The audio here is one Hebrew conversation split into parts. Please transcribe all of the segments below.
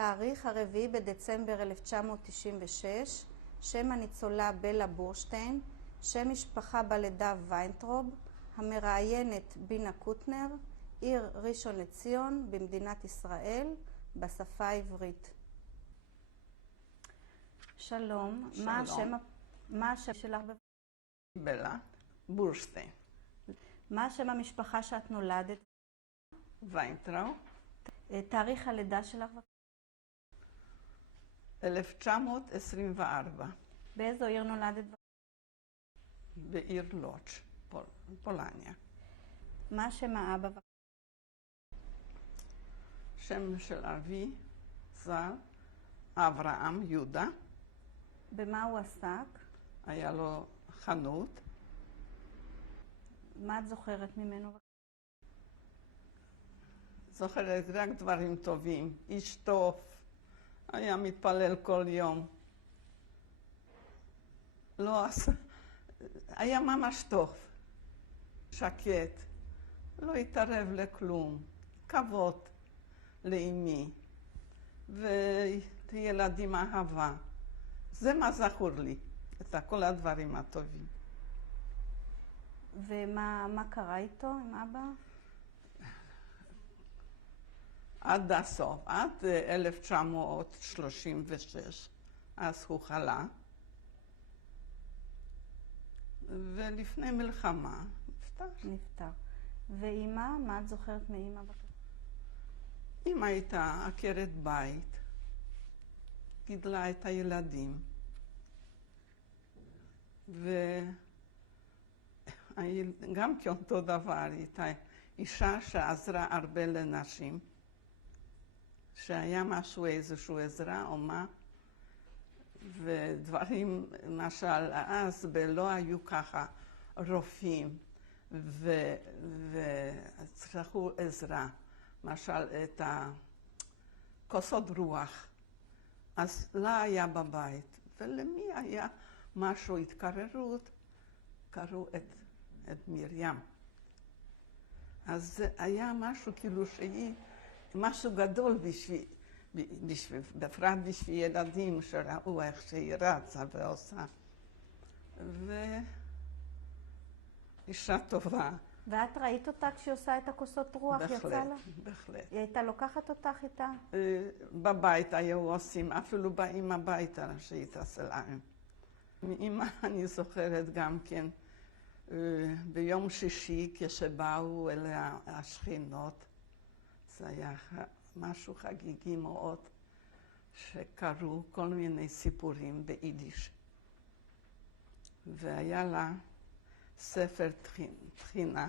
תאריך 4 בדצמבר 1996, שם הניצולה בלה בורשטיין, שם משפחה בלידה ויינטרוב, המראיינת בינה קוטנר, עיר ראשון לציון במדינת ישראל, בשפה העברית. שלום, מה השם שלך? בלה בורשטיין. מה השם המשפחה שאת נולדת? ויינטראוב. תאריך הלידה שלך? 1924. באיזו עיר נולדת? בעיר לודז', פולניה. מה שם האבא? שם של אבי ז"ל, אברהם יהודה. במה הוא עסק? היה לו חנות. מה את זוכרת ממנו? זוכרת רק דברים טובים. איש טוב, היה מתפלל כל יום. לא עשה, היה ממש טוב, שקט, לא התערב לכלום, כבוד לאמי, וילדים אהבה. זה מה זכור לי, את כל הדברים הטובים. ומה קרה איתו עם אבא? עד הסוף, עד 1936, אז הוא חלה. ולפני מלחמה נפטר. ואמא, מה את זוכרת מאמא? אמא הייתה עקרת בית, גידלה את הילדים, וגם כן אותו דבר, הייתה אישה שעזרה הרבה לנשים, שהיה משהו, איזושהי עזרה או מה, ודברים, למשל, אז לא היו ככה רופאים, וצריכו עזרה, למשל, את הכוסות רוח, אז לה היה בבית, ולמי היה משהו, התקררות, קראו את מרים. אז זה היה משהו כאילו שהיא, משהו גדול בפרט בשביל ילדים שראו איך שהיא רצה ועושה. ואישה טובה. ואת ראית אותה כשהיא עושה את הכוסות רוח? בהחלט, יצא לה? בהחלט. היא הייתה לוקחת אותך איתה? בבית היו עושים, אפילו באים הביתה שהיא תעשה להם. מאמא אני זוכרת גם כן, ביום שישי כשבאו אליה השכנות, זה היה משהו חגיגי מאוד, שקראו כל מיני סיפורים ביידיש. והיה לה ספר תחינה,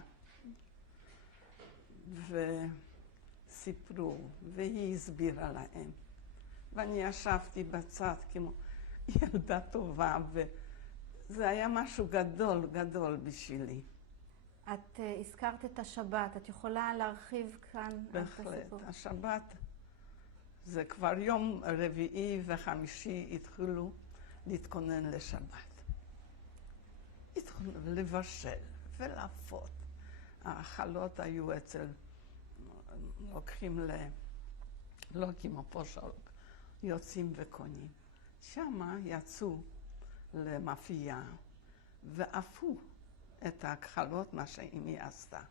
וסיפרו, והיא הסבירה להם. ואני ישבתי בצד כמו ילדה טובה, וזה היה משהו גדול, גדול בשבילי. את הזכרת את השבת, את יכולה להרחיב כאן? בהחלט, השבת זה כבר יום רביעי וחמישי התחילו להתכונן לשבת. התחילו לבשל ולאפות. החלות היו לוקחים לא כמו פה יוצאים וקונים. שמה יצאו למאפייה ואפו את החלות, מה שאמי עשתה.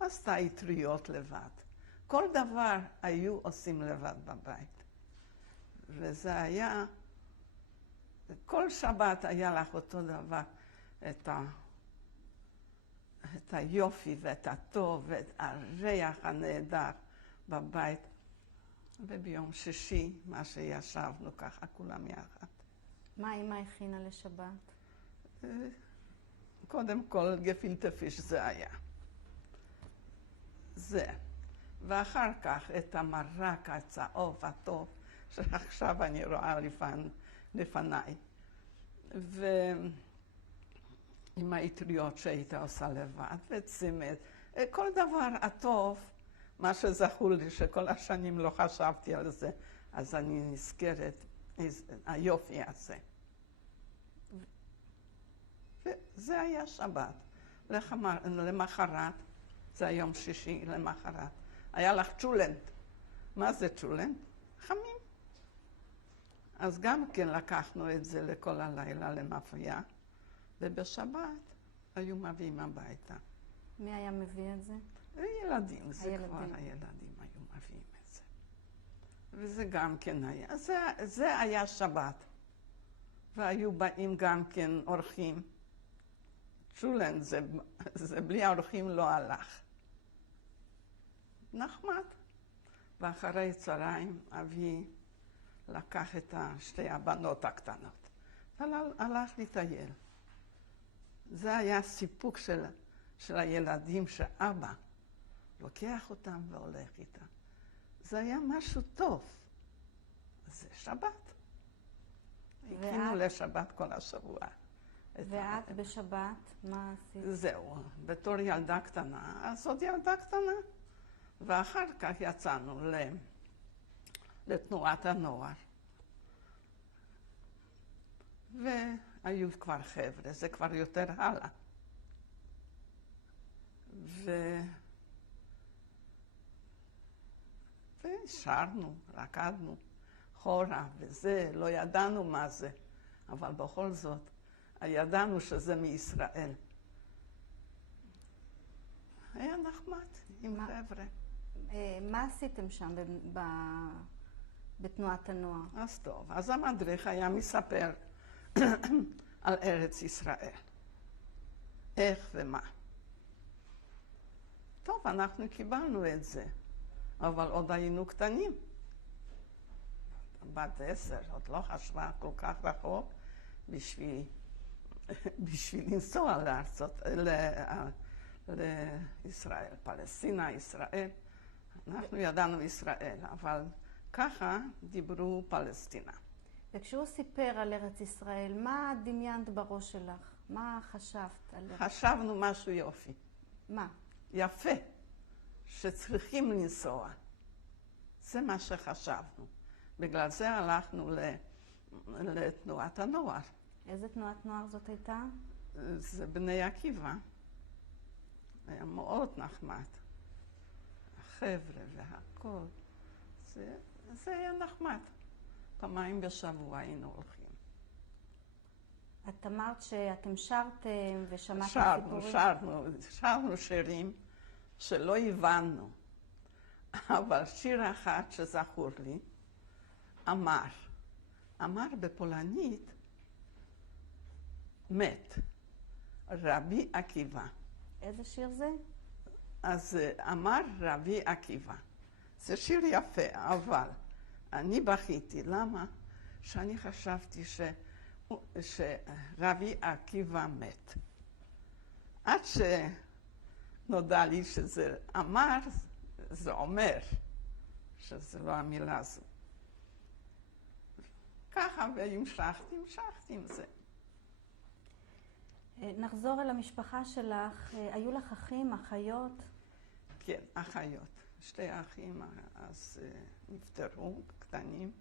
עשתה אטריות לבד. כל דבר היו עושים לבד בבית. וזה היה, כל שבת היה לך אותו דבר, את היופי ואת הטוב ואת הריח הנהדר בבית. וביום שישי, מה שישבנו ככה, כולם יחד. מה אמא הכינה לשבת? קודם כל, גפילטע פיש זה היה. זה. ואחר כך את המרק הצהוב הטוב, שעכשיו אני רואה לפניי. ועם האטריות שהיית עושה לבד, וצימד. כל דבר הטוב, מה שזכור לי, שכל השנים לא חשבתי על זה, אז אני נזכרת היופי הזה. וזה היה שבת. למחרת, זה היום שישי למחרת. היה לך צ'ולנט. מה זה צ'ולנט? חמים. אז גם כן לקחנו את זה לכל הלילה למאפייה, ובשבת היו מביאים הביתה. מי היה מביא את זה? ילדים, זה הילדים. כבר הילדים היו מביאים את זה. וזה גם כן היה. זה היה שבת. והיו באים גם כן אורחים. שולן, זה בלי האורחים לא הלך. נחמד. ואחרי צהריים אבי לקח את שתי הבנות הקטנות. הלך לטייל. זה היה סיפוק של הילדים שאבא לוקח אותם והולך איתם. זה היה משהו טוב. זה שבת. הקימו לשבת כל השבוע. ואת בשבת, מה עשית? זהו, בתור ילדה קטנה, אז עוד ילדה קטנה. ואחר כך יצאנו לתנועת הנוער. והיו כבר חבר'ה, זה כבר יותר הלאה. ושרנו, רקדנו, חורה וזה, לא ידענו מה זה, אבל בכל זאת, ידענו שזה מישראל. היה נחמד עם חבר'ה. מה עשיתם שם בתנועת הנוער? אז טוב, אז המדריך היה מספר על ארץ ישראל. איך ומה. טוב, אנחנו קיבלנו את זה, אבל עוד היינו קטנים. בת 10, עוד לא חשבה כל כך רחוק בשביל לנסוע לישראל, פלסטינה, ישראל. אנחנו ידענו ישראל, אבל ככה דיברו פלסטינה. וכשהוא סיפר על ארץ ישראל, מה דמיינת בראש שלך? מה חשבת על ארץ? חשבנו משהו יופי. מה? יפה, שצריכים לנסוע. זה מה שחשבנו. בגלל זה הלכנו לתנועת הנוער. איזה תנועת נוער זאת הייתה? זה בני עקיבא. היה מאוד נחמד. החבר'ה והכל. זה היה נחמד. פעמיים בשבוע היינו הולכים. את אמרת שאתם שרתם ושמעתם סיפורים. שרנו שירים שלא הבנו. אבל שיר אחד שזכור לי, אמר בפולנית, מת, רבי עקיבא. איזה שיר זה? אז אמר רבי עקיבא. זה שיר יפה, אבל אני בכיתי. למה? שאני חשבתי שרבי עקיבא מת. עד שנודע לי שזה אמר, זה אומר שזה לא המילה הזו. ככה, והמשכתי עם זה. נחזור אל המשפחה שלך. היו לך אחים, אחיות? כן, אחיות. שתי אחים אז נפטרו, קטנים,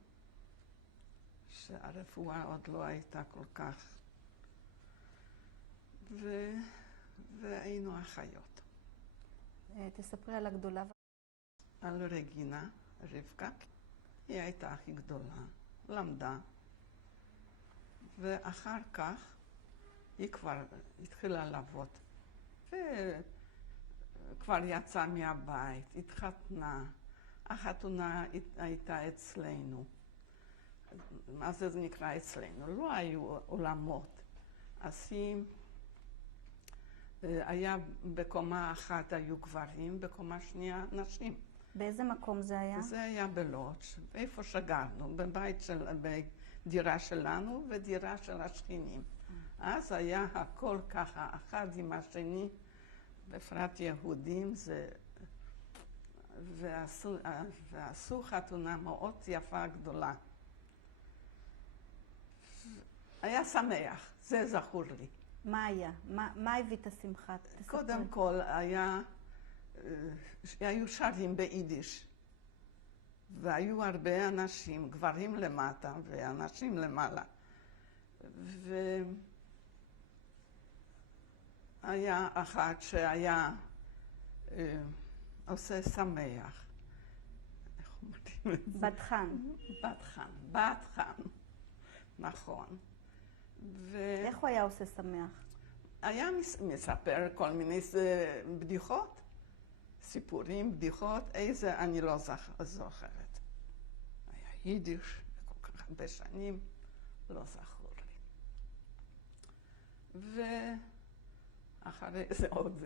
שהרפואה עוד לא הייתה כל כך. והיינו אחיות. תספרי על הגדולה. על רגינה, רבקה. היא הייתה הכי גדולה, למדה. ואחר כך היא כבר התחילה לעבוד. וכבר יצאה מהבית, התחתנה. החתונה הייתה אצלנו. מה זה נקרא אצלנו? לא היו עולמות. אז היא... היה בקומה אחת היו גברים, בקומה שנייה נשים. באיזה מקום זה היה? זה היה בלודג', איפה שגרנו, בדירה שלנו ודירה של השכנים. אז היה הכל ככה, אחד עם השני, בפרט יהודים, ועשו חתונה מאוד יפה, גדולה. היה שמח, זה זכור לי. מה היה? מה הביא את השמחה? קודם כל היו שרים ביידיש, והיו הרבה אנשים, גברים למטה ואנשים למעלה. והיה אחד שהיה עושה שמח. איך אומרים? אומרים את זה. בת חן. בת חן, נכון. איך הוא היה עושה שמח? היה מספר כל מיני בדיחות, סיפורים, בדיחות, איזה אני לא זוכרת. היה יידיש, כל כך הרבה שנים, לא זכור לי. ואחרי זה עוד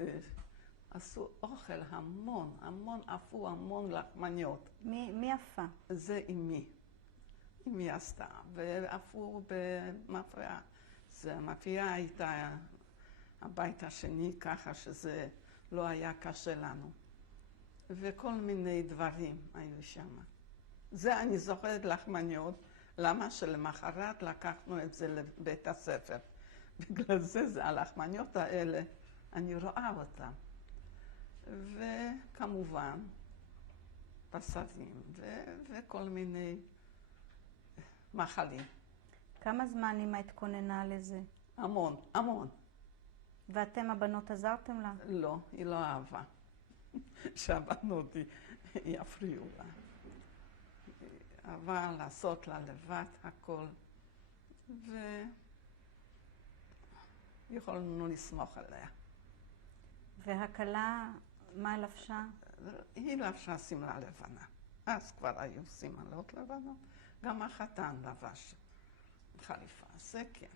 עשו אוכל המון, עפו המון לחמניות. מי עפה? זה אמי. אמי עשתה, ועפו במאפייה. המאפייה הייתה הבית השני, ככה שזה לא היה קשה לנו. וכל מיני דברים היו שם. זה אני זוכרת לחמניות, למה שלמחרת לקחנו את זה לבית הספר. בגלל זה הלחמניות האלה, אני רואה אותן. וכמובן, בשרים וכל מיני מאכלים. כמה זמן אמא התכוננה לזה? המון. ואתם הבנות עזרתם לה? לא, היא לא אהבה. שהבנות יפריעו לה. אבל לעשות לה לבד הכל. ויכולנו לסמוך עליה. והכלה, מה לבשה? היא לבשה שמלה לבנה. אז כבר היו שמלות לבנות. גם החתן לבש חליפה. זה כן.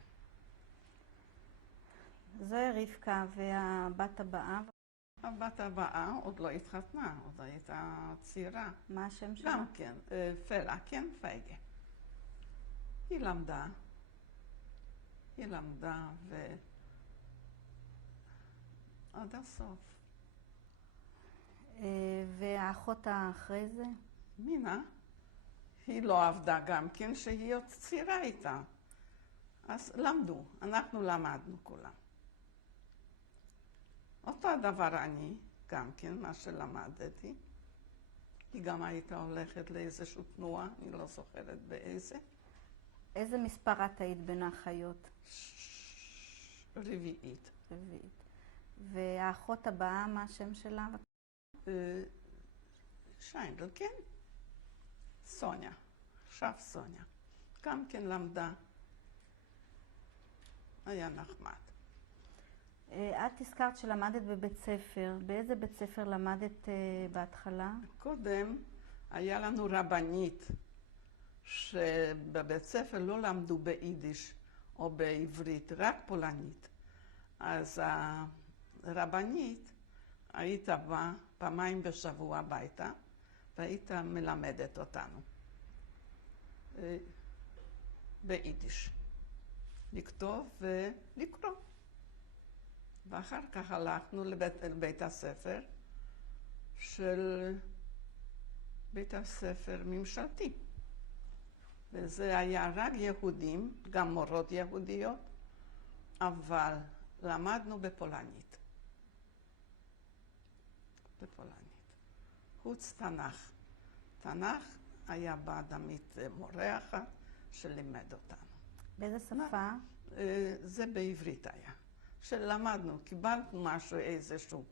זוהי רבקה והבת הבאה. הבת הבאה עוד לא התחתנה, עוד הייתה צעירה. מה השם שלה? גם כן, פלה, כן, פייגה. היא למדה עד הסוף. והאחות האחרי זה? מינה, היא לא עבדה גם כן, שהיא עוד צעירה איתה. אז למדו, אנחנו למדנו כולם. אותו הדבר אני, גם כן, מה שלמדתי. היא גם הייתה הולכת לאיזושהי תנועה, אני לא זוכרת באיזה. איזה מספר את היית בין האחיות? רביעית. והאחות הבאה, מה השם שלה? שיינדל, כן. סוניה, עכשיו סוניה. גם כן למדה. היה נחמד. את הזכרת שלמדת בבית ספר. באיזה בית ספר למדת בהתחלה? קודם היה לנו רבנית, שבבית ספר לא למדו ביידיש או בעברית, רק פולנית. אז הרבנית היית באה פעמיים בשבוע הביתה, והיית מלמדת אותנו ביידיש. לכתוב ולקרוא. ואחר כך הלכנו לבית הספר של בית הספר ממשלתי. וזה היה רק יהודים, גם מורות יהודיות, אבל למדנו בפולנית. חוץ תנ"ך. תנ"ך היה בה תמיד מורה אחד שלימד אותנו. באיזה שפה? זה בעברית היה. שלמדנו, קיבלנו משהו איזשהו,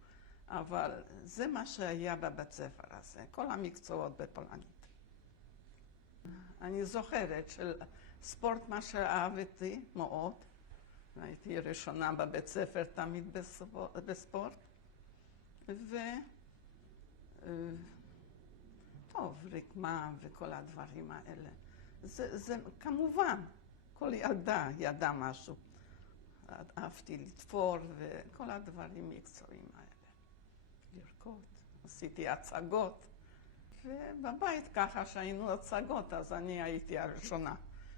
אבל זה מה שהיה בבית ספר הזה, כל המקצועות בפולנית. אני זוכרת של ספורט מה שאהבתי מאוד, הייתי ראשונה בבית ספר תמיד בספורט, טוב, רקמה וכל הדברים האלה. זה כמובן, כל ילדה ידעה משהו. אהבתי לתפור וכל הדברים מקצועיים האלה. לרקוד, עשיתי הצגות. ובבית ככה שהיינו הצגות, אז אני הייתי הראשונה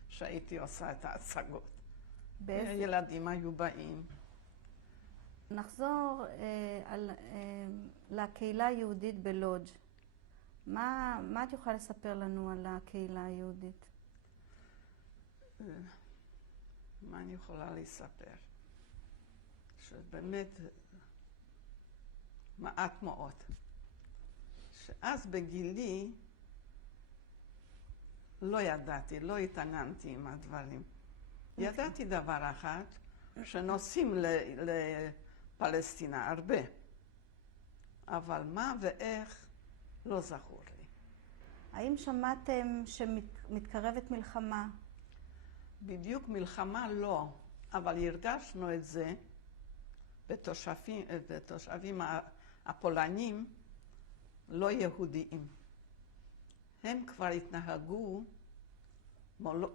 שהייתי עושה את ההצגות. ילדים היו באים. נחזור לקהילה היהודית בלודג'. מה את יכולה לספר לנו על הקהילה היהודית? מה אני יכולה לספר? שבאמת מעט מאוד. שאז בגילי לא ידעתי, לא התעניינתי עם הדברים. ידעתי דבר אחד, שנוסעים לפלסטינה הרבה. אבל מה ואיך לא זכור לי. האם שמעתם שמתקרבת מלחמה? בדיוק מלחמה לא, אבל הרגשנו את זה בתושבים הפולנים לא יהודיים. הם כבר התנהגו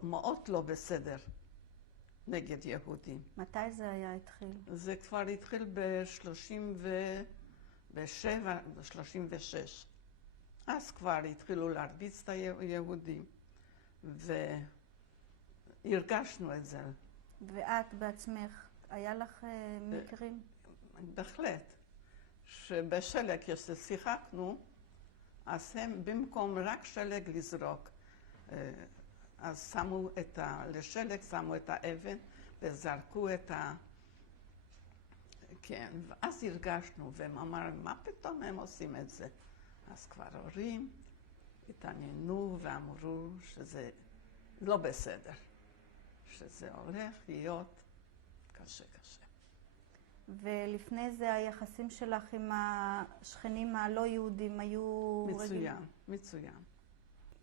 מאוד לא בסדר נגד יהודים. מתי זה היה התחיל? זה כבר התחיל ב-37, ב-36. אז כבר התחילו להרביץ את היהודים, והרגשנו את זה. ואת בעצמך, היה לך מקרים? בהחלט. שבשלג כששיחקנו, אז הם במקום רק שלג לזרוק, אז לשלג שמו את האבן וזרקו את כן, ואז הרגשנו, והם אמרו, מה פתאום הם עושים את זה? אז כבר הורים התעניינו ואמרו שזה לא בסדר, שזה הולך להיות קשה. ולפני זה היחסים שלך עם השכנים הלא יהודים היו מצוין.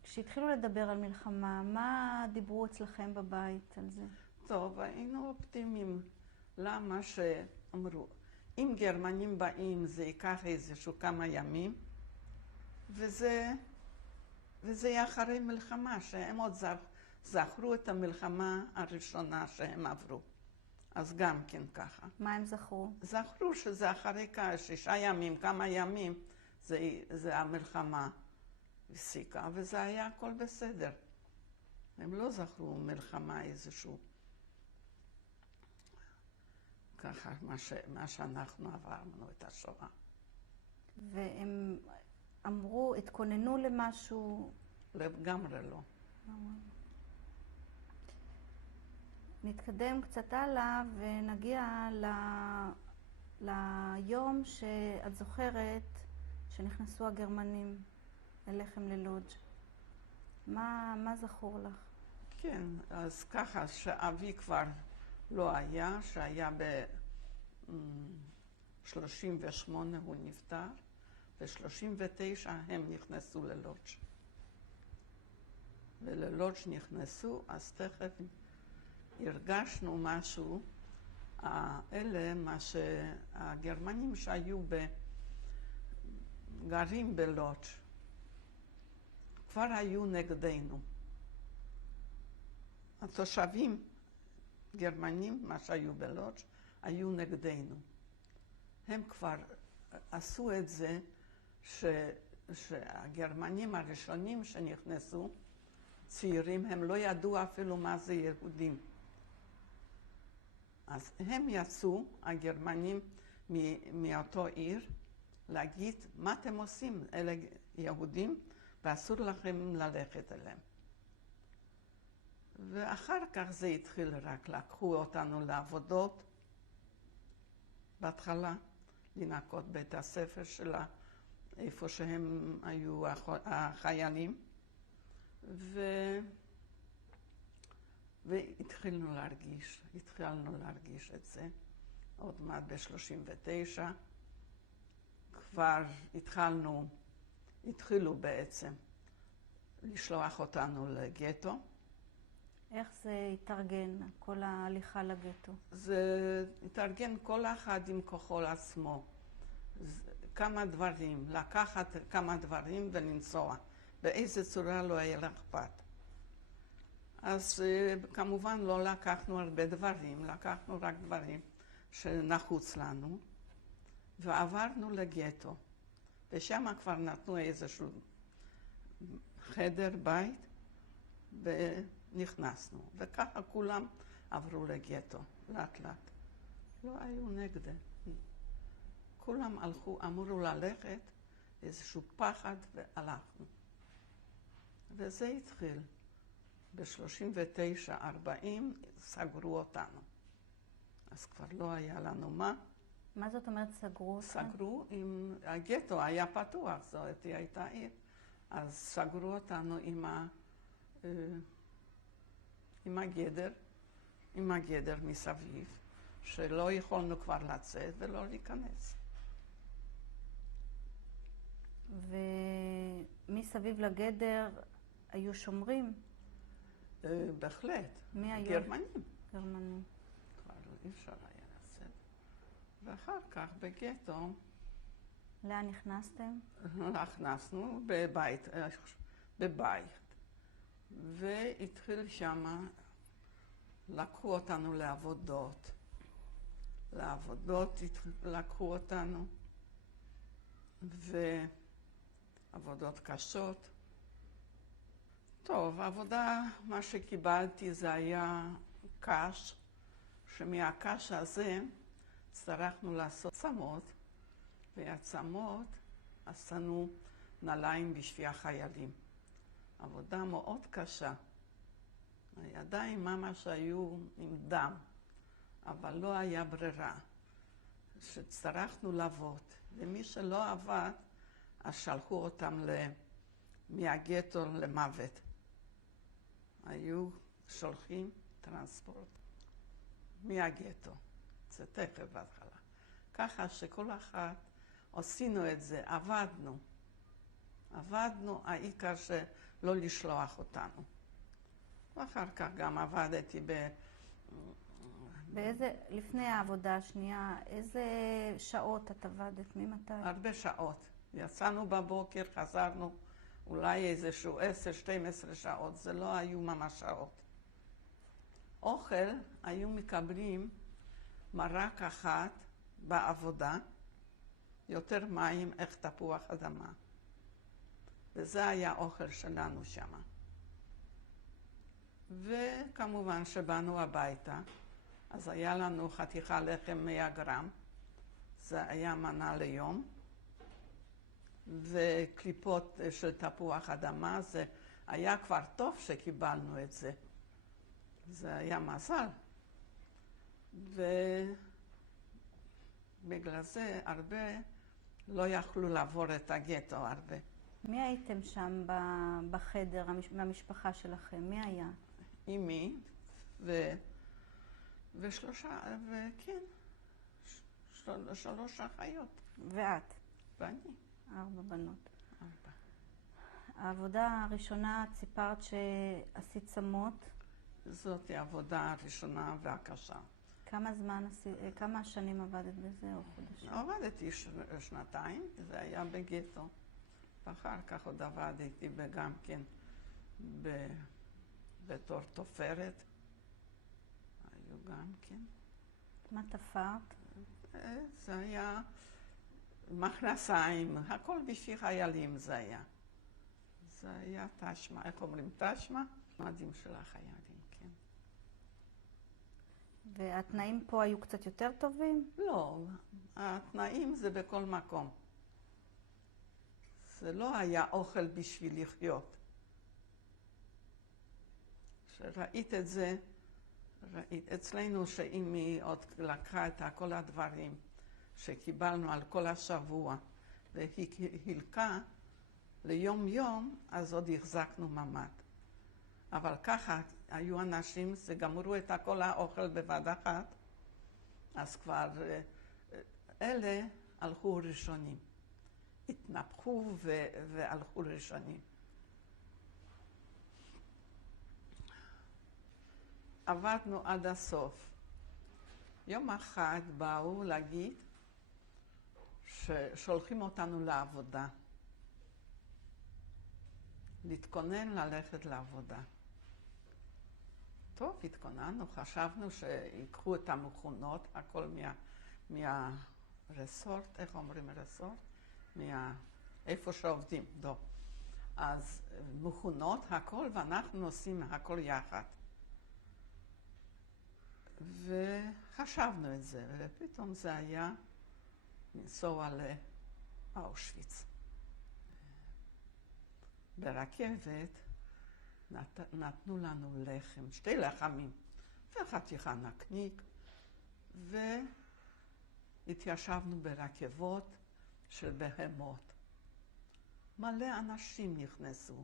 כשהתחילו לדבר על מלחמה, מה דיברו אצלכם בבית על זה? טוב, היינו אופטימיים. למה שאמרו, אם גרמנים באים זה ייקח איזשהו כמה ימים, וזה יהיה אחרי מלחמה, שהם עוד זכרו את המלחמה הראשונה שהם עברו. אז גם כן ככה. מה הם זכרו? זכרו שזה אחרי 6 ימים, כמה ימים, זה המלחמה הפסיקה, וזה היה הכל בסדר. הם לא זכרו מלחמה איזשהו, ככה, מה שאנחנו עברנו את השואה. והם אמרו, התכוננו למשהו? לגמרי לא. נתקדם קצת הלאה ונגיע ליום שאת זוכרת שנכנסו הגרמנים אליכם ללודג'. מה זכור לך? כן, אז ככה שאבי כבר לא היה, שהיה ב-38 הוא נפטר, ב-39 הם נכנסו ללודג'. וללודג' נכנסו, אז תכף הרגשנו משהו, מה שהגרמנים שהיו גרים בלודג' כבר היו נגדנו. התושבים גרמנים, מה שהיו בלודג', היו נגדנו. הם כבר עשו את זה שהגרמנים הראשונים שנכנסו, צעירים, הם לא ידעו אפילו מה זה יהודים. אז הם יצאו, הגרמנים מאותו עיר, להגיד, מה אתם עושים? אלה יהודים, ואסור לכם ללכת אליהם. ואחר כך זה התחיל רק, לקחו אותנו לעבודות, בהתחלה, לנקות בית הספר שלה, איפה שהם היו החיילים, והתחלנו להרגיש את זה. עוד מעט ב-39 כבר התחילו בעצם לשלוח אותנו לגטו. איך זה התארגן, כל ההליכה לגטו? זה התארגן כל אחד עם כוחו עצמו. כמה דברים, לקחת כמה דברים ולנסוע. באיזה צורה לא היה לה אכפת. אז כמובן לא לקחנו הרבה דברים, לקחנו רק דברים שנחוץ לנו, ועברנו לגטו. ושם כבר נתנו איזשהו חדר, בית, ונכנסנו. וככה כולם עברו לגטו, לאט לאט. לא היו נגד. כולם אמרו ללכת, איזשהו פחד, והלכנו. וזה התחיל. ב-39-40 סגרו אותנו. אז כבר לא היה לנו מה. מה זאת אומרת סגרו אותנו? סגרו, הגטו היה פתוח, זאת הייתה עיר. אז סגרו אותנו עם הגדר מסביב, שלא יכולנו כבר לצאת ולא להיכנס. ומסביב לגדר היו שומרים? בהחלט. מי היו? גרמנים. גרמנים. כבר אי אפשר היה לצאת. ואחר כך בגטו לאן נכנסתם? נכנסנו בבית. והתחיל שמה, לקחו אותנו לעבודות. לעבודות לקחו אותנו, ועבודות קשות. טוב, עבודה, מה שקיבלתי זה היה קש, שמהקש הזה הצטרכנו לעשות צמות, והצמות עשינו נעליים בשביל החיילים. עבודה מאוד קשה. הידיים ממש היו עם דם, אבל לא היה ברירה. שצטרכנו לעבוד, ומי שלא עבד, אז שלחו אותם מהגטו למוות. היו שולחים טרנספורט מהגטו. זה תכף בהתחלה. ככה שכל אחת עשינו את זה, עבדנו. עבדנו, העיקר שלא לשלוח אותנו. ואחר כך גם עבדתי לפני העבודה השנייה, איזה שעות את עבדת? ממתי? הרבה שעות. יצאנו בבוקר, חזרנו אולי איזשהו 10-12 שעות. זה לא היו ממש שעות. אוכל היו מקבלים מרק אחת בעבודה, יותר מים, איך תפוח אדמה. וזה היה אוכל שלנו שם. וכמובן שבאנו הביתה, אז היה לנו חתיכה לחם 100 גרם, זה היה מנה ליום, וקליפות של תפוח אדמה, זה היה כבר טוב שקיבלנו את זה. זה היה מזל. ובגלל זה הרבה לא יכלו לעבור את הגטו הרבה. מי הייתם שם בחדר, מהמשפחה שלכם? מי היה? אמי ושלושה, וכן, שלוש אחיות. ואת? ואני. 4 בנות. 4. העבודה הראשונה, את סיפרת שעשית צמות. זאת העבודה הראשונה והקשה. כמה שנים עבדת בזה או חודשים? עבדתי 2, זה היה בגטו. ואחר כך עוד עבדתי גם כן בתור תופרת. היו גם כן. מה תפרת? זה היה מכנסיים, הכל בשביל חיילים זה היה. זה היה תשמע, איך אומרים תשמע? מדים של החיילים, כן. והתנאים פה היו קצת יותר טובים? לא, התנאים זה בכל מקום. זה לא היה אוכל בשביל לחיות. כשראית את זה, ראית אצלנו שאמי עוד לקחה את כל הדברים שקיבלנו על כל השבוע והיא הילקה ליום יום, אז עוד החזקנו ממ"ד. אבל ככה היו אנשים שגמרו את כל האוכל בבת אחת, אז כבר אלה הלכו ראשונים. התנפחו והלכו ראשונים. עבדנו עד הסוף. יום אחד באו להגיד ששולחים אותנו לעבודה. להתכונן ללכת לעבודה. טוב, התכוננו, חשבנו שיקחו את המכונות, הכל מהרסורט, איך אומרים רסורט? איפה שעובדים, לא. אז מכונות, הכל, ואנחנו עושים הכל יחד. וחשבנו את זה, ופתאום זה היה לנסוע לאושוויץ. ברכבת נתנו לנו לחם, 2 לחמים, וחתיכה נקניק, והתיישבנו ברכבות של בהמות. מלא אנשים נכנסו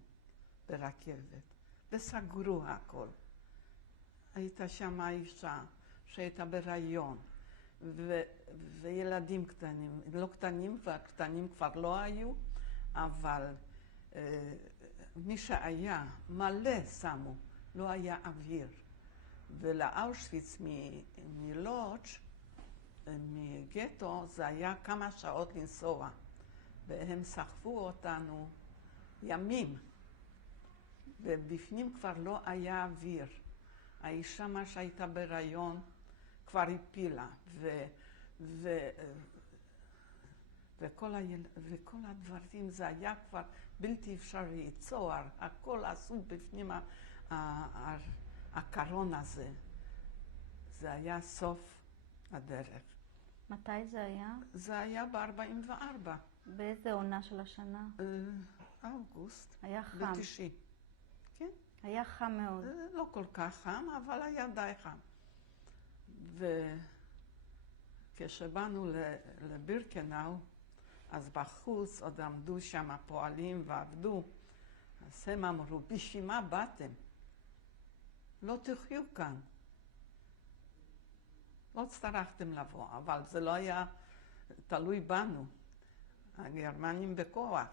ברכבת, וסגרו הכל. הייתה שם אישה שהייתה בהיריון, וילדים קטנים, לא קטנים, והקטנים כבר לא היו, אבל מי שהיה מלא שמו, לא היה אוויר. ולאושוויץ מלודג', מגטו, זה היה כמה שעות לנסוע. והם סחבו אותנו ימים, ובפנים כבר לא היה אוויר. האישה, מה שהייתה בהיריון, כבר הפילה, וכל הדברים, זה היה כבר בלתי אפשרי, צוהר, הכל עשו בפנים הקרון הזה. זה היה סוף הדרך. מתי זה היה? זה היה ב-44. באיזה עונה של השנה? אוגוסט. היה חם. ב-90. כן. היה חם מאוד. לא כל כך חם, אבל היה די חם. וכשבאנו לבירקנאו, אז בחוץ עוד עמדו שם הפועלים ועבדו. אז הם אמרו, בשביל מה באתם? לא תחיו כאן. לא הצטרכתם לבוא, אבל זה לא היה תלוי בנו. הגרמנים בכוח,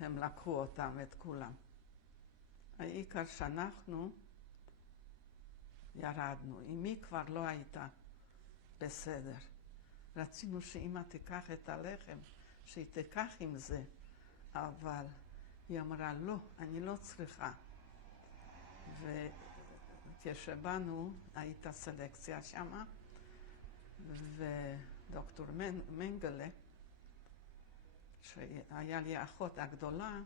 הם לקחו אותם, את כולם. העיקר שאנחנו ירדנו. אמי כבר לא הייתה בסדר. רצינו שאמא תיקח את הלחם, שהיא תיקח עם זה, אבל היא אמרה, לא, אני לא צריכה. וכשבאנו, הייתה סלקציה שמה, ודוקטור מנגלה, שהיה לי אחות הגדולה,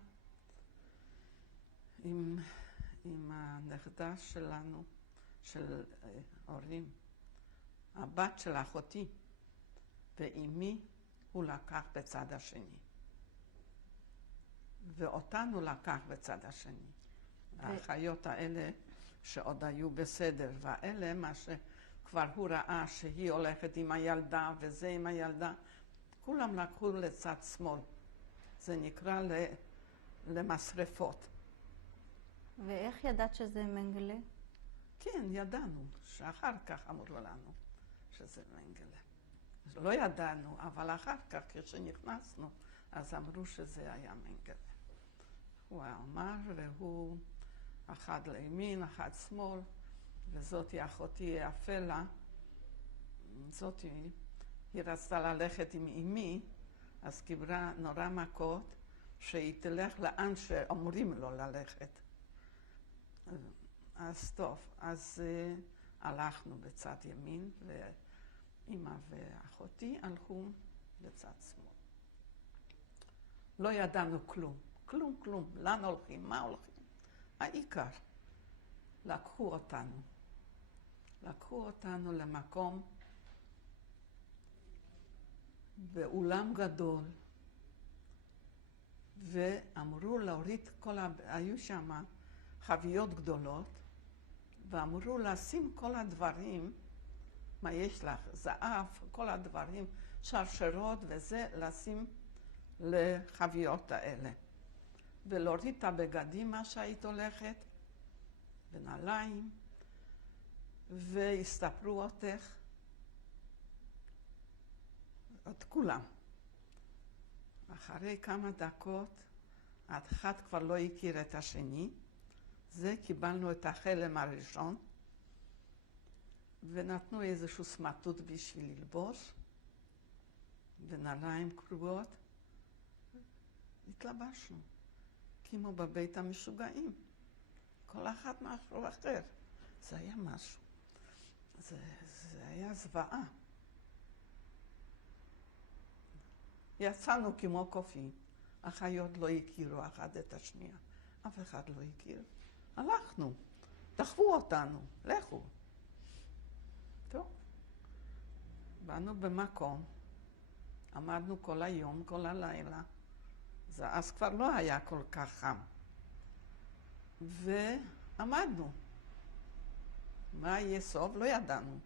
עם הנכדה שלנו, של הורים, הבת של אחותי, ואימי הוא לקח בצד השני. ואותנו לקח בצד השני. האחיות האלה שעוד היו בסדר, והאלה מה שכבר הוא ראה שהיא הולכת עם הילדה וזה עם הילדה, כולם לקחו לצד שמאל. זה נקרא למשרפות. ואיך ידעת שזה מנגלה? כן, ידענו, שאחר כך אמרו לנו שזה מנגלה. לא ידענו, אבל אחר כך כשנכנסנו, אז אמרו שזה היה מנגלה. הוא אמר, והוא אחד לימין, אחד שמאל, וזאתי אחותי אפלה, זאתי, היא רצתה ללכת עם אמי, אז קיבלה נורא מכות, שהיא תלך לאן שאומרים לו ללכת. אז טוב, אז הלכנו בצד ימין, ואמא ואחותי הלכו בצד שמאל. לא ידענו כלום, כלום, לאן הולכים, מה הולכים. העיקר, לקחו אותנו למקום באולם גדול, ואמרו להוריד היו שם חביות גדולות, ואמרו לשים כל הדברים, מה יש לך, זהב, כל הדברים, שרשרות וזה, לשים לחביות האלה. ולהוריד את הבגדים, מה שהיית הולכת, ונעליים, והסתפרו אותך, את כולם. אחרי כמה דקות, אחד כבר לא הכיר את השני, זה קיבלנו את החלם הראשון, ונתנו איזשהו סמטות בשביל ללבוש, ונעליים קרועות, התלבשנו, כמו בבית המשוגעים. כל אחד משהו אחר. זה היה משהו. זה היה זוועה. יצאנו כמו קופים. החיות לא הכירו אחד את השנייה. אף אחד לא הכיר. הלכנו. דחפו אותנו. לכו. טוב. באנו במקום. עמדנו כל היום, כל הלילה. אז כבר לא היה כל כך חם. ועמדנו. מה יהיה סוף? לא ידענו.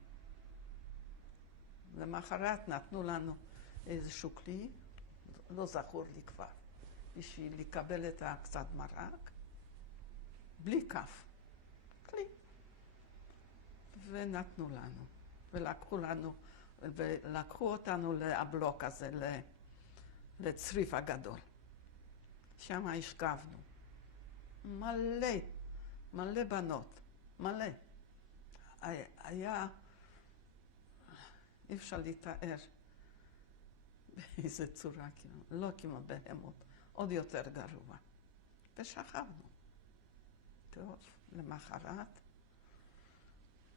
למחרת נתנו לנו איזשהו כלי, לא זכור לי כבר, בשביל לקבל את הקצת מרק, בלי כף. כלי. ונתנו לנו. ולקחו אותנו לבלוק הזה, לצריף הגדול. שם השכבנו. מלא, מלא בנות, מלא. היה, אי אפשר לתאר באיזה צורה, לא כמו בהמות, עוד יותר גרוע. ושכבנו. טוב, למחרת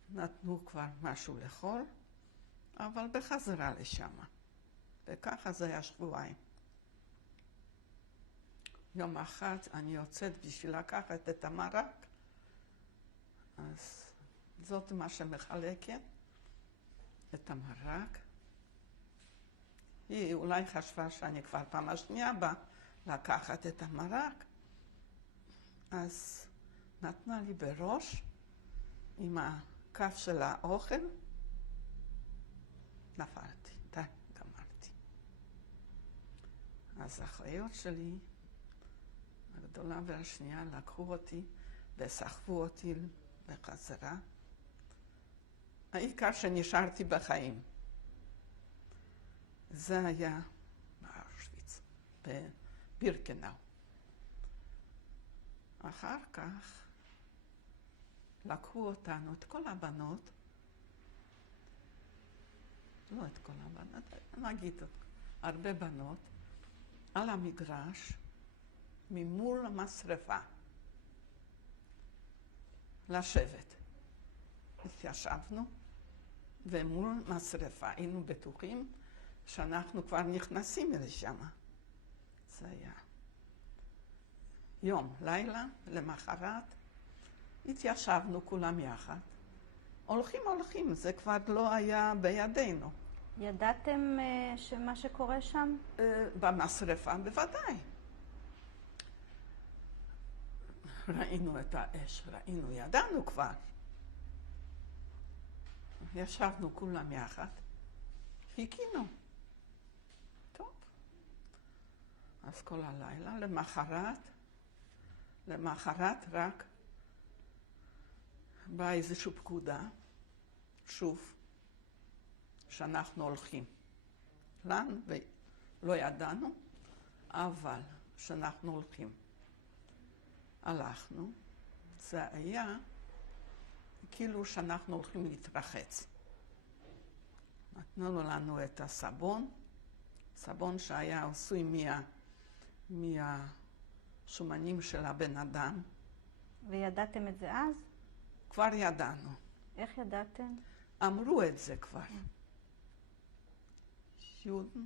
נתנו כבר משהו לאכול, אבל בחזרה לשם. וככה זה היה שבועיים. יום אחד אני יוצאת בשביל לקחת את המרק, אז זאת מה שמחלקת, את המרק. היא אולי חשבה שאני כבר פעם השנייה באה לקחת את המרק, אז נתנה לי בראש עם הכף של האוכל, נפלתי, די, גמרתי. אז האחיות שלי, הגדולה והשנייה, לקחו אותי וסחבו אותי בחזרה. העיקר שנשארתי בחיים. זה היה באושוויץ, בבירקנאו. אחר כך לקחו אותנו, את כל הבנות, לא את כל הבנות, נגיד הרבה בנות, על המגרש ממול המשרפה, לשבת. התיישבנו, ומול משרפה היינו בטוחים שאנחנו כבר נכנסים לשם. זה היה יום, לילה, למחרת, התיישבנו כולם יחד. הולכים, זה כבר לא היה בידינו. ידעתם שמה שקורה שם? במשרפה בוודאי. ראינו את האש, ידענו כבר. ישבנו כולם יחד, חיכינו. טוב. אז כל הלילה, למחרת רק באה איזושהי פקודה, שוב, שאנחנו הולכים. לנו, ולא ידענו, אבל שאנחנו הולכים. הלכנו, זה היה כאילו שאנחנו הולכים להתרחץ. נתנו לנו את הסבון, סבון שהיה עשוי מהשומנים של הבן אדם. וידעתם את זה אז? כבר ידענו. איך ידעתם? אמרו את זה כבר. יודן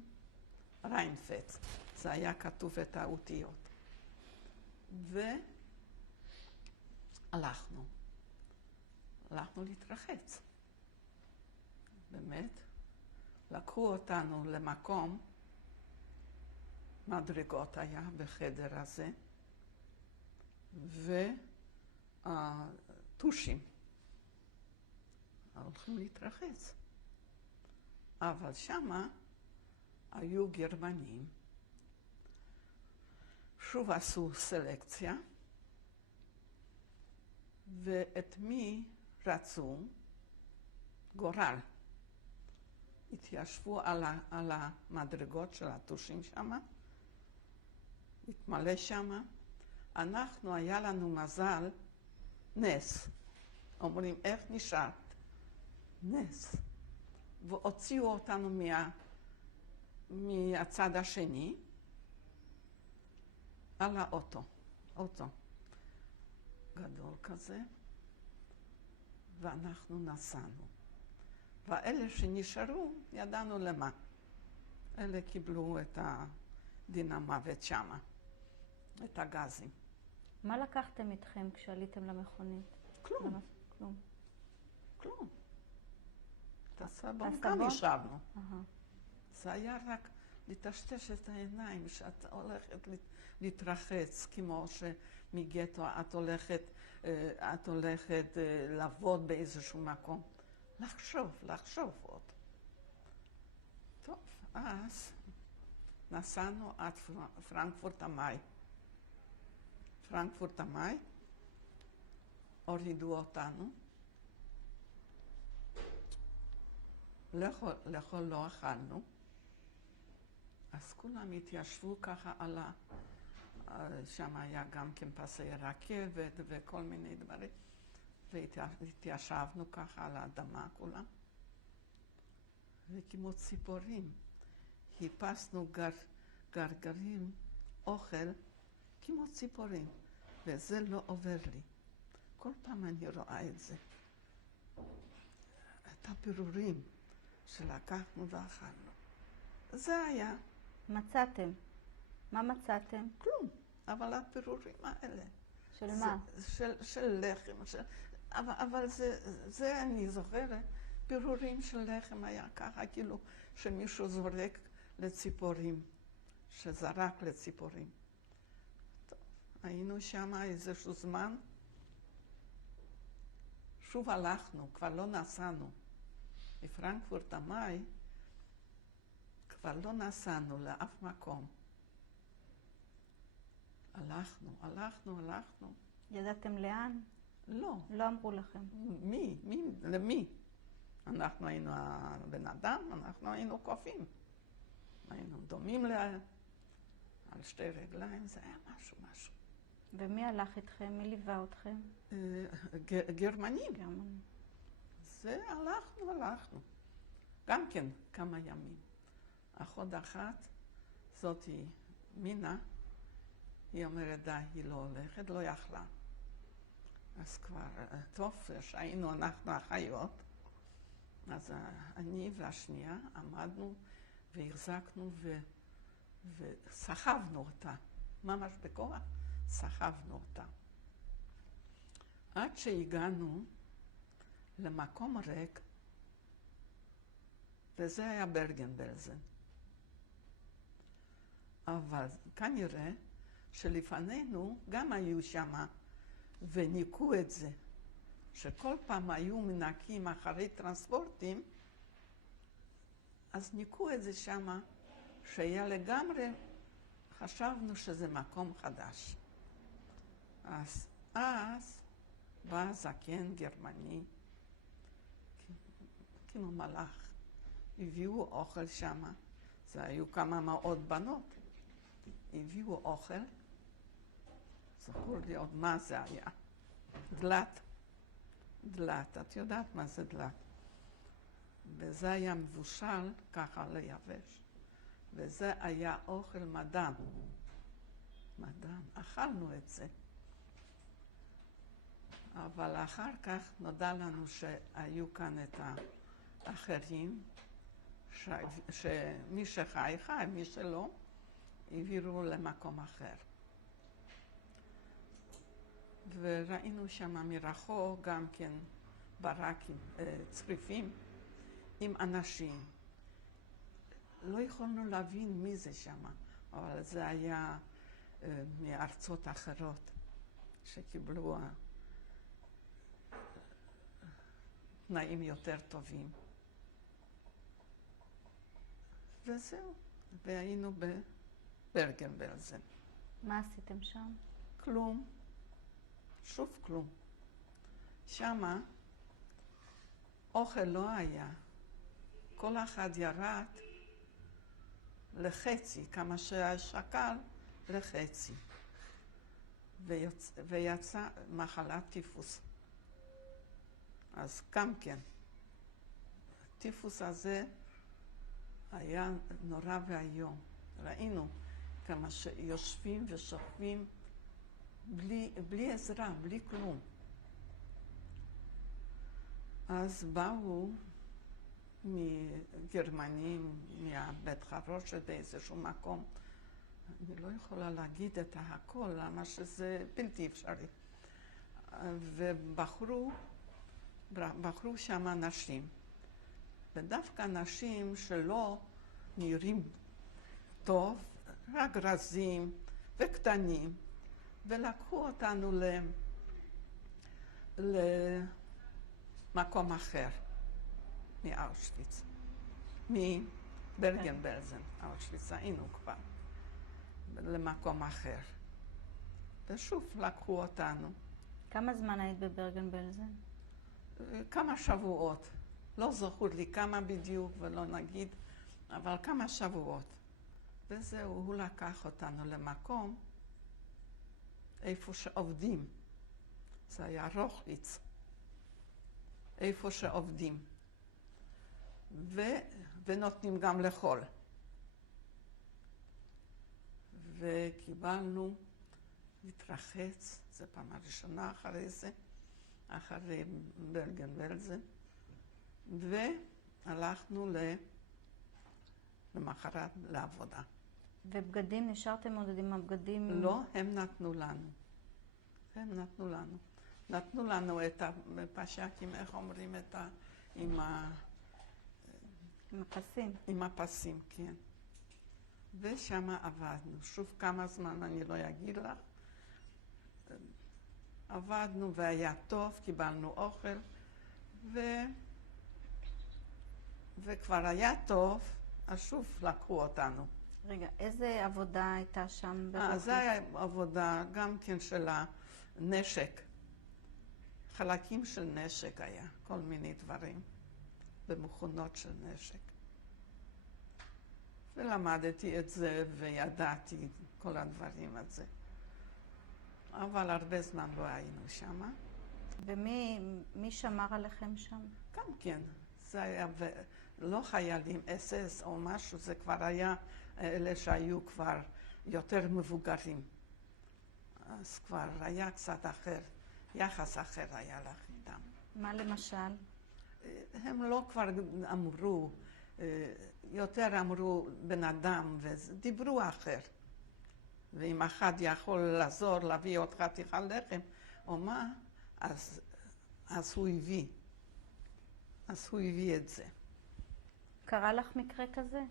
ריינפץ, זה היה כתוב את האותיות. והלכנו להתרחץ. באמת, לקחו אותנו למקום, מדרגות היה בחדר הזה, וטושים. הולכים להתרחץ. אבל שמה היו גרמנים, שוב עשו סלקציה, ואת מי רצו? גורל. התיישבו על המדרגות של הטושים שמה, התמלא שמה. אנחנו, היה לנו מזל, נס. אומרים, איך נשארת? נס. והוציאו אותנו מהצד השני, על האוטו. אוטו גדול כזה, ואנחנו נסענו. ואלה שנשארו, ידענו למה. אלה קיבלו את דין המוות שמה, את הגזים. מה לקחתם איתכם כשעליתם למכונית? כלום. כלום. את הסבון גם ישבנו. זה היה רק לטשטש את העיניים, שאת הולכת להתרחץ, כמו שמגטו את הולכת לעבוד באיזשהו מקום. לחשוב עוד. טוב, אז נסענו עד פרנקפורט המאי. פרנקפורט המאי, הורידו אותנו. לאכול לא אכלנו. אז כולם התיישבו ככה שם היה גם כן פסי רכבת וכל מיני דברים. והתיישבנו ככה על האדמה כולם. וכמו ציפורים, חיפשנו גרגרים, אוכל, כמו ציפורים, וזה לא עובר לי. כל פעם אני רואה את זה. את הפירורים שלקחנו ואכלנו. זה היה. מצאתם. מה מצאתם? כלום. אבל הפירורים האלה. של מה? של לחם. אבל זה אני זוכרת. פירורים של לחם היה ככה, כאילו שמישהו זורק לציפורים, שזרק לציפורים. טוב, היינו שם איזשהו זמן. שוב הלכנו, כבר לא נסענו. מפרנקפורט המאי כבר לא נסענו לאף מקום. הלכנו. ידעתם לאן? לא. לא אמרו לכם. למי? אנחנו היינו הבן אדם, אנחנו היינו קופים. היינו דומים על שתי רגליים, זה היה משהו. ומי הלך איתכם? מי ליווה אתכם? גרמנים. גרמנים. זה הלכנו. גם כן כמה ימים. אחות אחת, זאתי מינה, היא אומרת, די, היא לא הולכת, לא יכלה. אז כבר, טוב, שהיינו אנחנו אחיות, אז אני והשנייה עמדנו והחזקנו וסחבנו אותה. ממש בכוח, סחבנו אותה. עד שהגענו למקום ריק, וזה היה ברגן-בלזן. אבל כנראה שלפנינו גם היו שמה וניקו את זה. שכל פעם היו מנקים אחרי טרנספורטים, אז ניקו את זה שמה, שהיה לגמרי, חשבנו שזה מקום חדש. אז בא זקן גרמני, כמו מלאך, הביאו אוכל שמה, זה היו כמה מאות בנות, הביאו אוכל, זכור לי עוד מה זה היה, דלת, את יודעת מה זה דלת. וזה היה מבושל ככה ליבש, וזה היה אוכל מדן, אכלנו את זה. אבל אחר כך נודע לנו שהיו כאן את האחרים, שמי שחי, מי שלא, העבירו למקום אחר. וראינו שם מרחוק גם כן ברקים, צריפים עם אנשים. לא יכולנו להבין מי זה שם, אבל זה היה מארצות אחרות שקיבלו תנאים יותר טובים. וזהו, והיינו בברגן-בלזן. מה עשיתם שם? כלום. שוב כלום. שמה אוכל לא היה. כל אחד ירד לחצי, כמה שהשקל לחצי. ויצא מחלת טיפוס. אז גם כן, הטיפוס הזה היה נורא ואיום. ראינו כמה שיושבים ושוכבים בלי עזרה, בלי כלום. אז באו מגרמנים, מהבית חרושת באיזשהו מקום. אני לא יכולה להגיד את הכל, למה שזה בלתי אפשרי. ובחרו שם נשים. ודווקא נשים שלא נראים טוב, רק רזים וקטנים, ולקחו אותנו למקום אחר, מאושוויץ, מברגן-בלזן, אושוויץ היינו כבר, למקום אחר. ושוב לקחו אותנו. כמה זמן היית בברגן-בלזן? כמה שבועות. לא זכור לי כמה בדיוק ולא נגיד, אבל כמה שבועות. וזהו, הוא לקח אותנו למקום איפה שעובדים. זה היה רוחליץ. איפה שעובדים. ונותנים גם לאכול. וקיבלנו להתרחץ, זו פעם הראשונה אחרי זה, אחרי ברגן-בלזן, והלכנו למחרת לעבודה. ובגדים, נשארתם עוד עם הבגדים? לא, הם נתנו לנו. הם נתנו לנו. נתנו לנו את הפשקים, איך אומרים, עם הפסים. עם הפסים, כן. ושם עבדנו. שוב כמה זמן אני לא אגיד לך. עבדנו והיה טוב, קיבלנו אוכל, וכבר היה טוב, אז שוב לקחו אותנו. רגע, איזה עבודה הייתה שם ברוחליץ? זה היה עבודה גם כן של הנשק. חלקים של נשק היה, כל מיני דברים, במכונות של נשק. ולמדתי את זה וידעתי כל הדברים הזה. אבל הרבה זמן לא היינו שם. ומי שמר עליכם שם? גם כן. זה היה, לא חיילים, SS או משהו, זה כבר היה אלה שהיו כבר יותר מבוגרים. אז כבר היה קצת אחר, יחס אחר היה לך איתם. מה למשל? הם לא כבר אמרו, יותר אמרו בן אדם, ודיברו אחר. ואם אחד יכול לעזור, להביא עוד חתיכה לחם, או מה, אז הוא הביא. אז הוא הביא את זה. קרה לך מקרה כזה?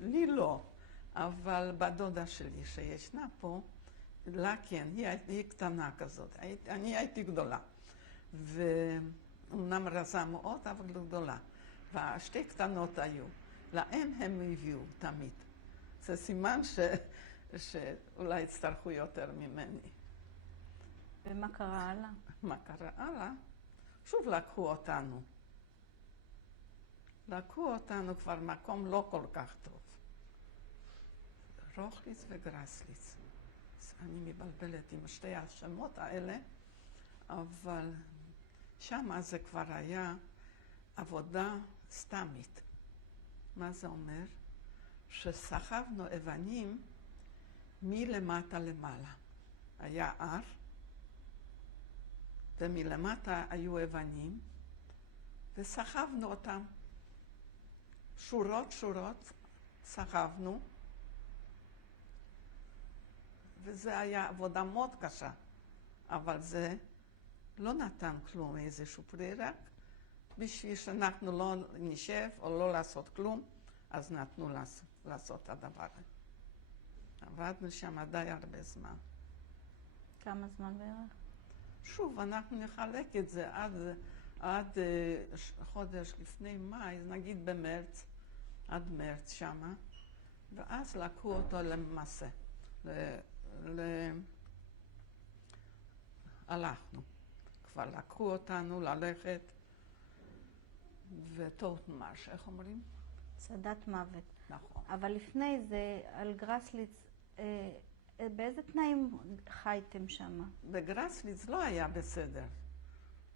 לי לא, אבל בדודה שלי שישנה פה, לה כן, היא קטנה כזאת. אני הייתי גדולה. ואומנם רזה מאוד, אבל גדולה. והשתי קטנות היו. להם הם הביאו תמיד. זה סימן שאולי יצטרכו יותר ממני. ומה קרה הלאה? מה קרה הלאה? שוב לקחו אותנו. לקחו אותנו כבר מקום לא כל כך טוב. רוחליץ וגרסליץ. אני מבלבלת עם שתי השמות האלה, אבל שם זה כבר היה עבודה סתמית. מה זה אומר? שסחבנו אבנים מלמטה למעלה. היה הר, ומלמטה היו אבנים, וסחבנו אותם. שורות סחבנו, וזה היה עבודה מאוד קשה, אבל זה לא נתן כלום, איזשהו פרק, בשביל שאנחנו לא נשב או לא לעשות כלום, אז נתנו לעשות את הדבר. עבדנו שם די הרבה זמן. כמה זמן בערך? שוב, אנחנו נחלק את זה עד חודש לפני מאי, נגיד במרץ, עד מרץ שמה, ואז לקחו אותו למסע. הלכנו. כבר לקחו אותנו ללכת, וטוטנמרש, איך אומרים? צעדת מוות. נכון. אבל לפני זה, על גרסליץ, באיזה תנאים חייתם שם? בגרסליץ לא היה בסדר.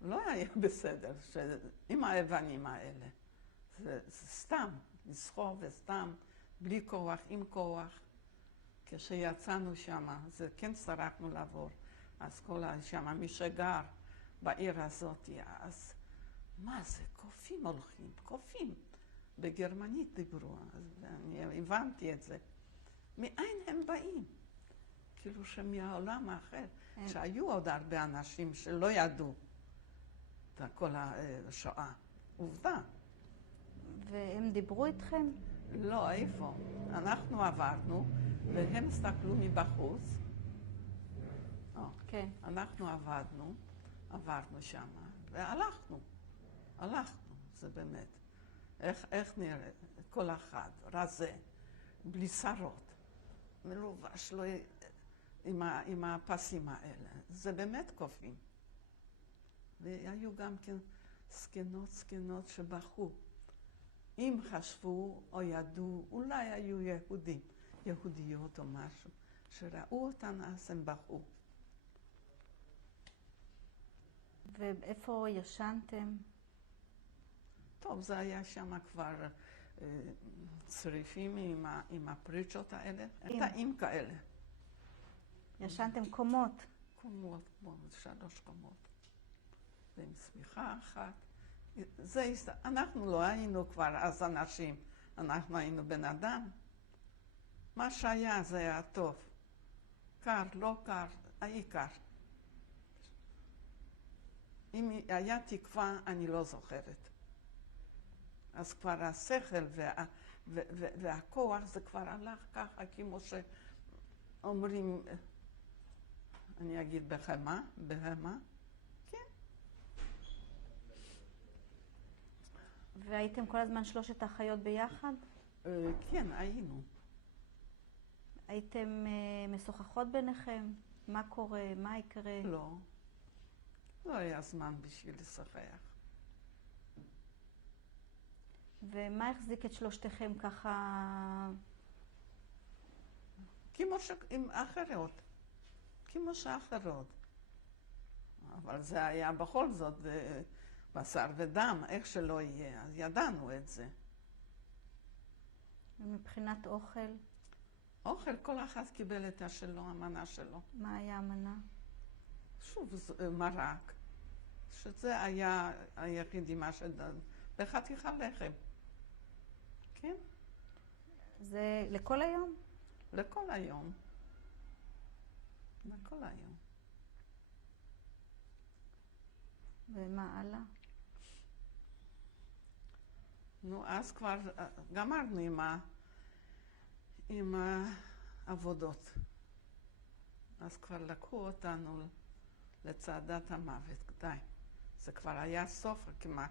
לא היה בסדר עם האבנים האלה. זה סתם, לסחוב וסתם, בלי כוח, עם כוח. כשיצאנו שם, זה כן צטרכנו לעבור. אז כל שם, מי שגר בעיר הזאת, אז מה זה? קופים הולכים, קופים. בגרמנית דיברו, אז אני הבנתי את זה. מאין הם באים? כאילו שמהעולם האחר, שהיו עוד הרבה אנשים שלא ידעו את כל השואה. עובדה. והם דיברו איתכם? לא, איפה? אנחנו עברנו, והם הסתכלו מבחוץ. כן. אנחנו עברנו שם, והלכנו. זה באמת. איך נראה? כל אחד, רזה, בלי שרות, מלובש לו עם הפסים האלה. זה באמת קופים. והיו גם כן זקנות שבכו. אם חשבו או ידעו, אולי היו יהודיות או משהו, שראו אותן אז הם בכו. ואיפה ישנתם? טוב, זה היה שם כבר צריפים עם הפריצ'ות האלה, תאים כאלה. ישנתם קומות? קומות, 3 קומות. ועם שמיכה אחת. אנחנו לא היינו כבר אז אנשים, אנחנו היינו בן אדם. מה שהיה זה היה טוב. קר, לא קר, היה קר. אם היה תקווה, אני לא זוכרת. אז כבר השכל והכוח זה כבר הלך ככה, כמו שאומרים, אני אגיד בהמה, כן. והייתם כל הזמן 3 אחיות ביחד? כן, היינו. הייתם משוחחות ביניכם? מה קורה? מה יקרה? לא. לא היה זמן בשביל לשוחח. ומה החזיק את 3 ככה? כמו עם אחרות. כמו שאחרות. אבל זה היה בכל זאת בשר ודם, איך שלא יהיה. אז ידענו את זה. ומבחינת אוכל? אוכל, כל אחד קיבל את השלו, המנה שלו. מה היה המנה? שוב, מרק. שזה היה היחידי מה בחתיכה לחם. כן? זה לכל היום? לכל היום. לכל היום. ומה הלאה? נו, אז כבר גמרנו עם העבודות. אז כבר לקחו אותנו לצעדת המוות. די. זה כבר היה סוף כמעט.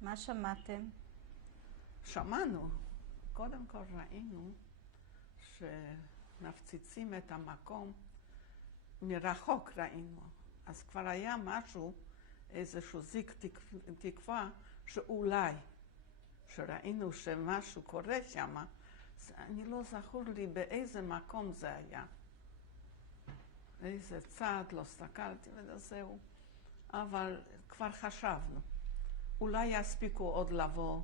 מה שמעתם? שמענו. קודם כל ראינו שמפציצים את המקום. מרחוק ראינו. אז כבר היה משהו, איזשהו זיק תקווה, שאולי, שראינו שמשהו קורה שם, אני לא זכור לי באיזה מקום זה היה. איזה צד, לא הסתכלתי וזהו. אבל כבר חשבנו. אולי יספיקו עוד לבוא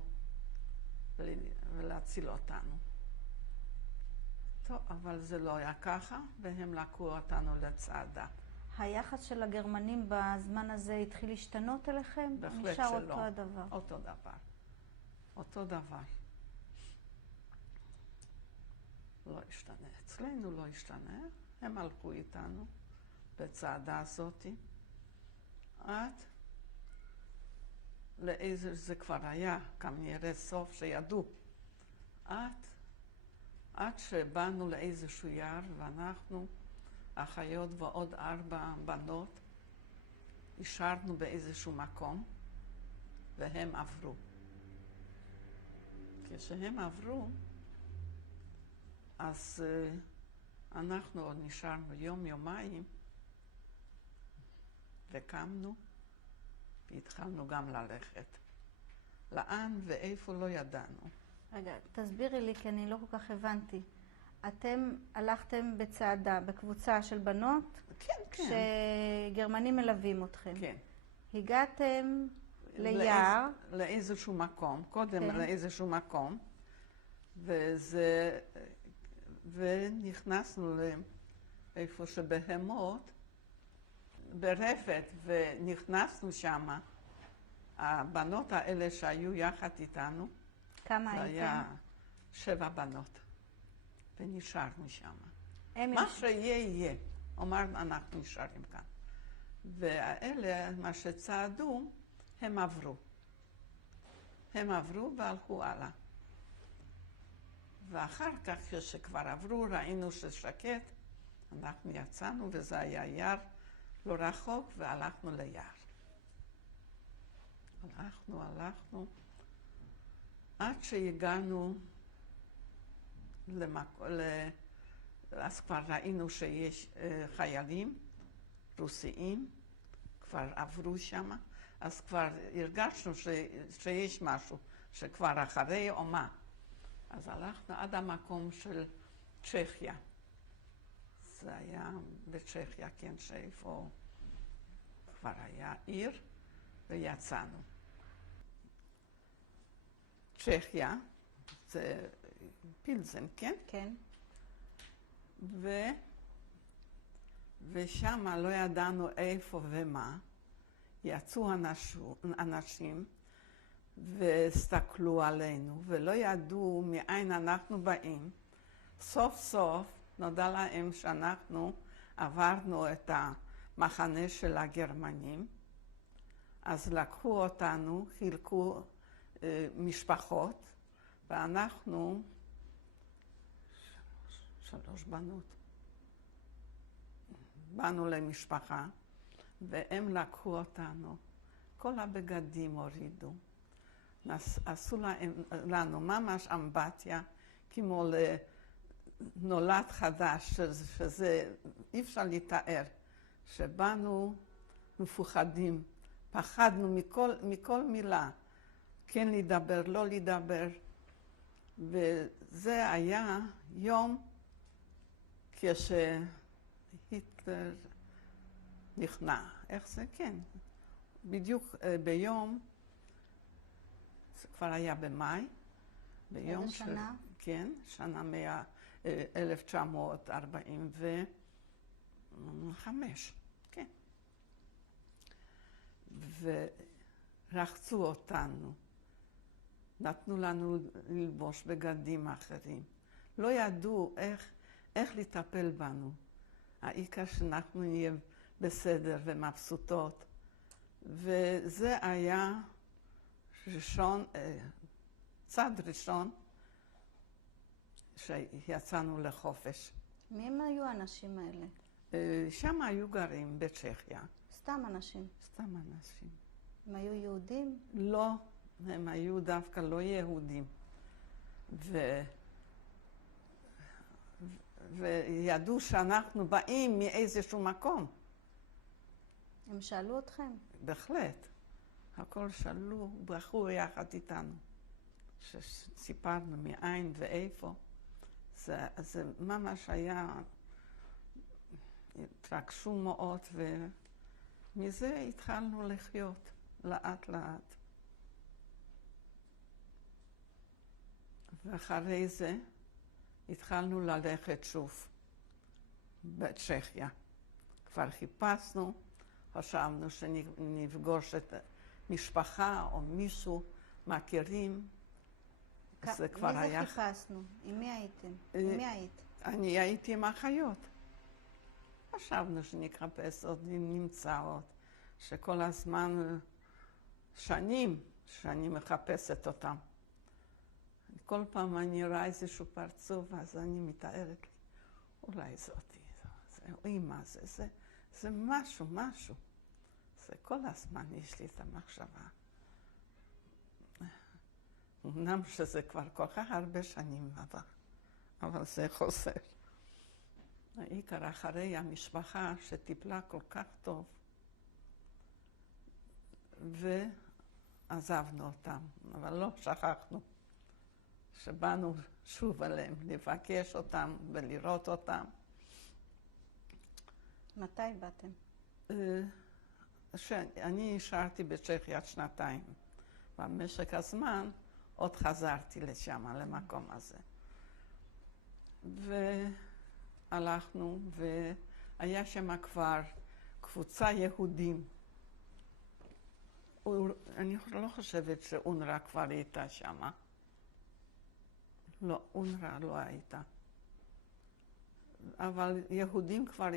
ולהציל אותנו. טוב, אבל זה לא היה ככה, והם לקחו אותנו לצעדה. היחס של הגרמנים בזמן הזה התחיל להשתנות אליכם? בהחלט נשאר שלא. אותו הדבר. אותו דבר. אותו דבר. לא השתנה. אצלנו לא השתנה. הם הלכו איתנו בצעדה הזאת. עד לאיזה, זה כבר היה, כנראה סוף שידעו. עד שבאנו לאיזשהו יער, ואנחנו, אחיות ועוד 4 בנות, השארנו באיזשהו מקום, והם עברו. כשהם עברו, אז אנחנו עוד נשארנו יום-יומיים, וקמנו, והתחלנו גם ללכת. לאן ואיפה לא ידענו. רגע, תסבירי לי, כי אני לא כל כך הבנתי. אתם הלכתם בצעדה, בקבוצה של בנות? כן, כן. שגרמנים מלווים אתכם. כן. הגעתם ליער? לאיזשהו מקום, קודם כן. לאיזשהו מקום, ונכנסנו לאיפה שבהמות, ברפת, ונכנסנו שמה. הבנות האלה שהיו יחד איתנו, כמה זה הייתם? היה 7 בנות, ונשארנו שמה. הם מה שיהיה יהיה, אמרנו אנחנו נשארים כאן. והאלה, מה שצעדו, הם עברו. הם עברו והלכו הלאה. ואחר כך, כשכבר עברו, ראינו ששקט, אנחנו יצאנו, וזה היה יער לא רחוק, והלכנו ליער. הלכנו, עד שהגענו אז כבר ראינו שיש חיילים רוסיים, כבר עברו שם, אז כבר הרגשנו שיש משהו, שכבר אחרי או מה. אז הלכנו עד המקום של צ'כיה. זה היה בצ'כיה, כן, שאיפה כבר היה עיר, ויצאנו. צ'כיה, זה פילזן, כן? כן. ושם לא ידענו איפה ומה. יצאו אנשים והסתכלו עלינו, ולא ידעו מאין אנחנו באים. סוף סוף נודע להם שאנחנו עברנו את המחנה של הגרמנים, אז לקחו אותנו, חילקו משפחות, ואנחנו, 3 בנות, באנו למשפחה, והם לקחו אותנו. כל הבגדים הורידו. עשו לנו ממש אמבטיה, כמו לנולד חדש, שזה אי אפשר לתאר, שבאנו מפוחדים, פחדנו מכל מילה, כן לדבר, לא לדבר, וזה היה יום כשהיטלר נכנע. איך זה? כן. בדיוק ביום, זה כבר היה במאי, ביום איזה שנה? כן, שנה 1945, כן. ורחצו אותנו, נתנו לנו ללבוש בגדים אחרים. לא ידעו איך לטפל בנו. העיקר שאנחנו נהיה בסדר ומבסוטות. וזה היה צעד ראשון שיצאנו לחופש. מי הם היו האנשים האלה? שם היו גרים בצ'כיה. סתם אנשים. סתם אנשים. הם היו יהודים? לא, הם היו דווקא לא יהודים. וידעו שאנחנו באים מאיזשהו מקום. הם שאלו אתכם? בהחלט. הכל שאלו, ברכו יחד איתנו. שסיפרנו מאין ואיפה. זה ממש היה, התרגשו מאוד, ומזה התחלנו לחיות לאט לאט. ואחרי זה התחלנו ללכת שוב בצ'כיה. כבר חיפשנו, חשבנו שנפגוש את משפחה או מישהו מכירים. זה כבר היה... מי זה חיפשנו? עם מי הייתם? עם מי היית? אני הייתי עם אחיות. חשבנו שנחפש עוד, נמצא עוד, שכל הזמן שנים שאני מחפשת אותם. כל פעם אני רואה איזשהו פרצוף, אז אני מתארת לי, אולי זאתי, זה אימא, זה משהו. זה כל הזמן יש לי את המחשבה. אמנם שזה כבר כל כך הרבה שנים עבר, אבל זה חוזר. העיקר אחרי המשפחה שטיפלה כל כך טוב, ועזבנו אותם, אבל לא שכחנו שבאנו שוב עליהם, לבקש אותם ולראות אותם. מתי באתם? אני נשארתי בצ'כיה 2. במשך הזמן עוד חזרתי לשם, למקום הזה. והלכנו, והיה שם כבר קבוצה יהודים. אני לא חושבת שאונר"א כבר הייתה שם. לא, אונר"א לא הייתה. אבל יהודים כבר,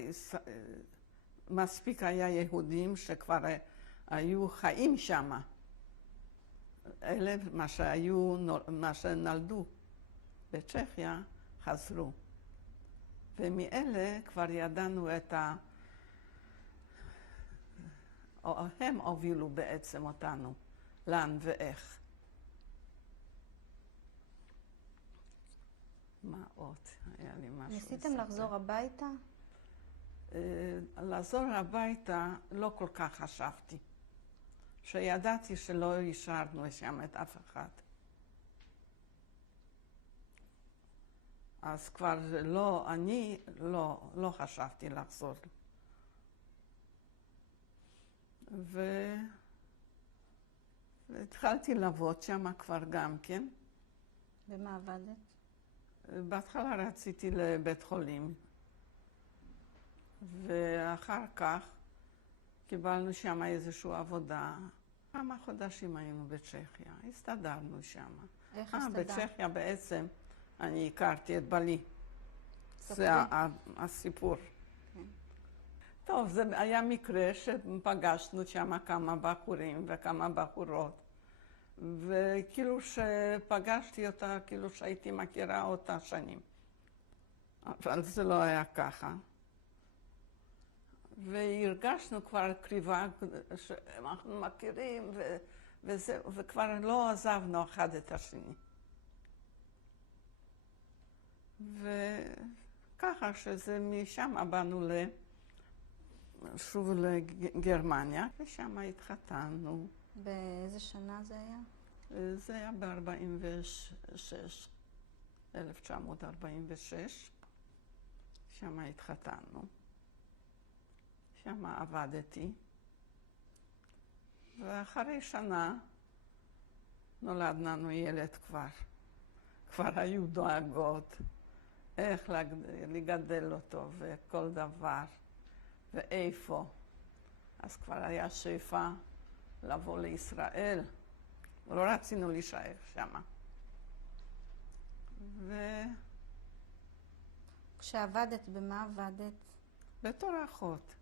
מספיק היה יהודים שכבר היו חיים שם. אלה מה שנולדו בצ'כיה חזרו. ומאלה כבר ידענו הם הובילו בעצם אותנו, לאן ואיך. מה עוד? היה לי משהו. ניסיתם לחזור הביתה? לחזור הביתה לא כל כך חשבתי. שידעתי שלא השארנו שם את אף אחד. אז כבר אני לא חשבתי לחזור. והתחלתי לעבוד שם כבר גם כן. במה עבדת? בהתחלה רציתי לבית חולים, ואחר כך קיבלנו שם איזושהי עבודה. כמה חודשים היינו בצ'כיה, הסתדרנו שם. איך הסתדרת? בצ'כיה בעצם אני הכרתי את בעלי. זה הסיפור. כן. טוב, זה היה מקרה שפגשנו שם כמה בחורים וכמה בחורות. וכאילו שפגשתי אותה, כאילו שהייתי מכירה אותה שנים. אבל זה לא היה ככה. והרגשנו כבר קריבה שאנחנו מכירים, וכבר לא עזבנו אחד את השני. וככה שזה משם באנו שוב לגרמניה, ושם התחתנו. באיזה שנה זה היה? זה היה ב-46, 1946. שם התחתנו. שם עבדתי. ואחרי שנה נולד לנו ילד כבר. כבר היו דואגות איך לגדל אותו וכל דבר, ואיפה. אז כבר היה שאיפה לבוא לישראל. לא רצינו להישאר שם. כשעבדת, במה עבדת? בתור אחות.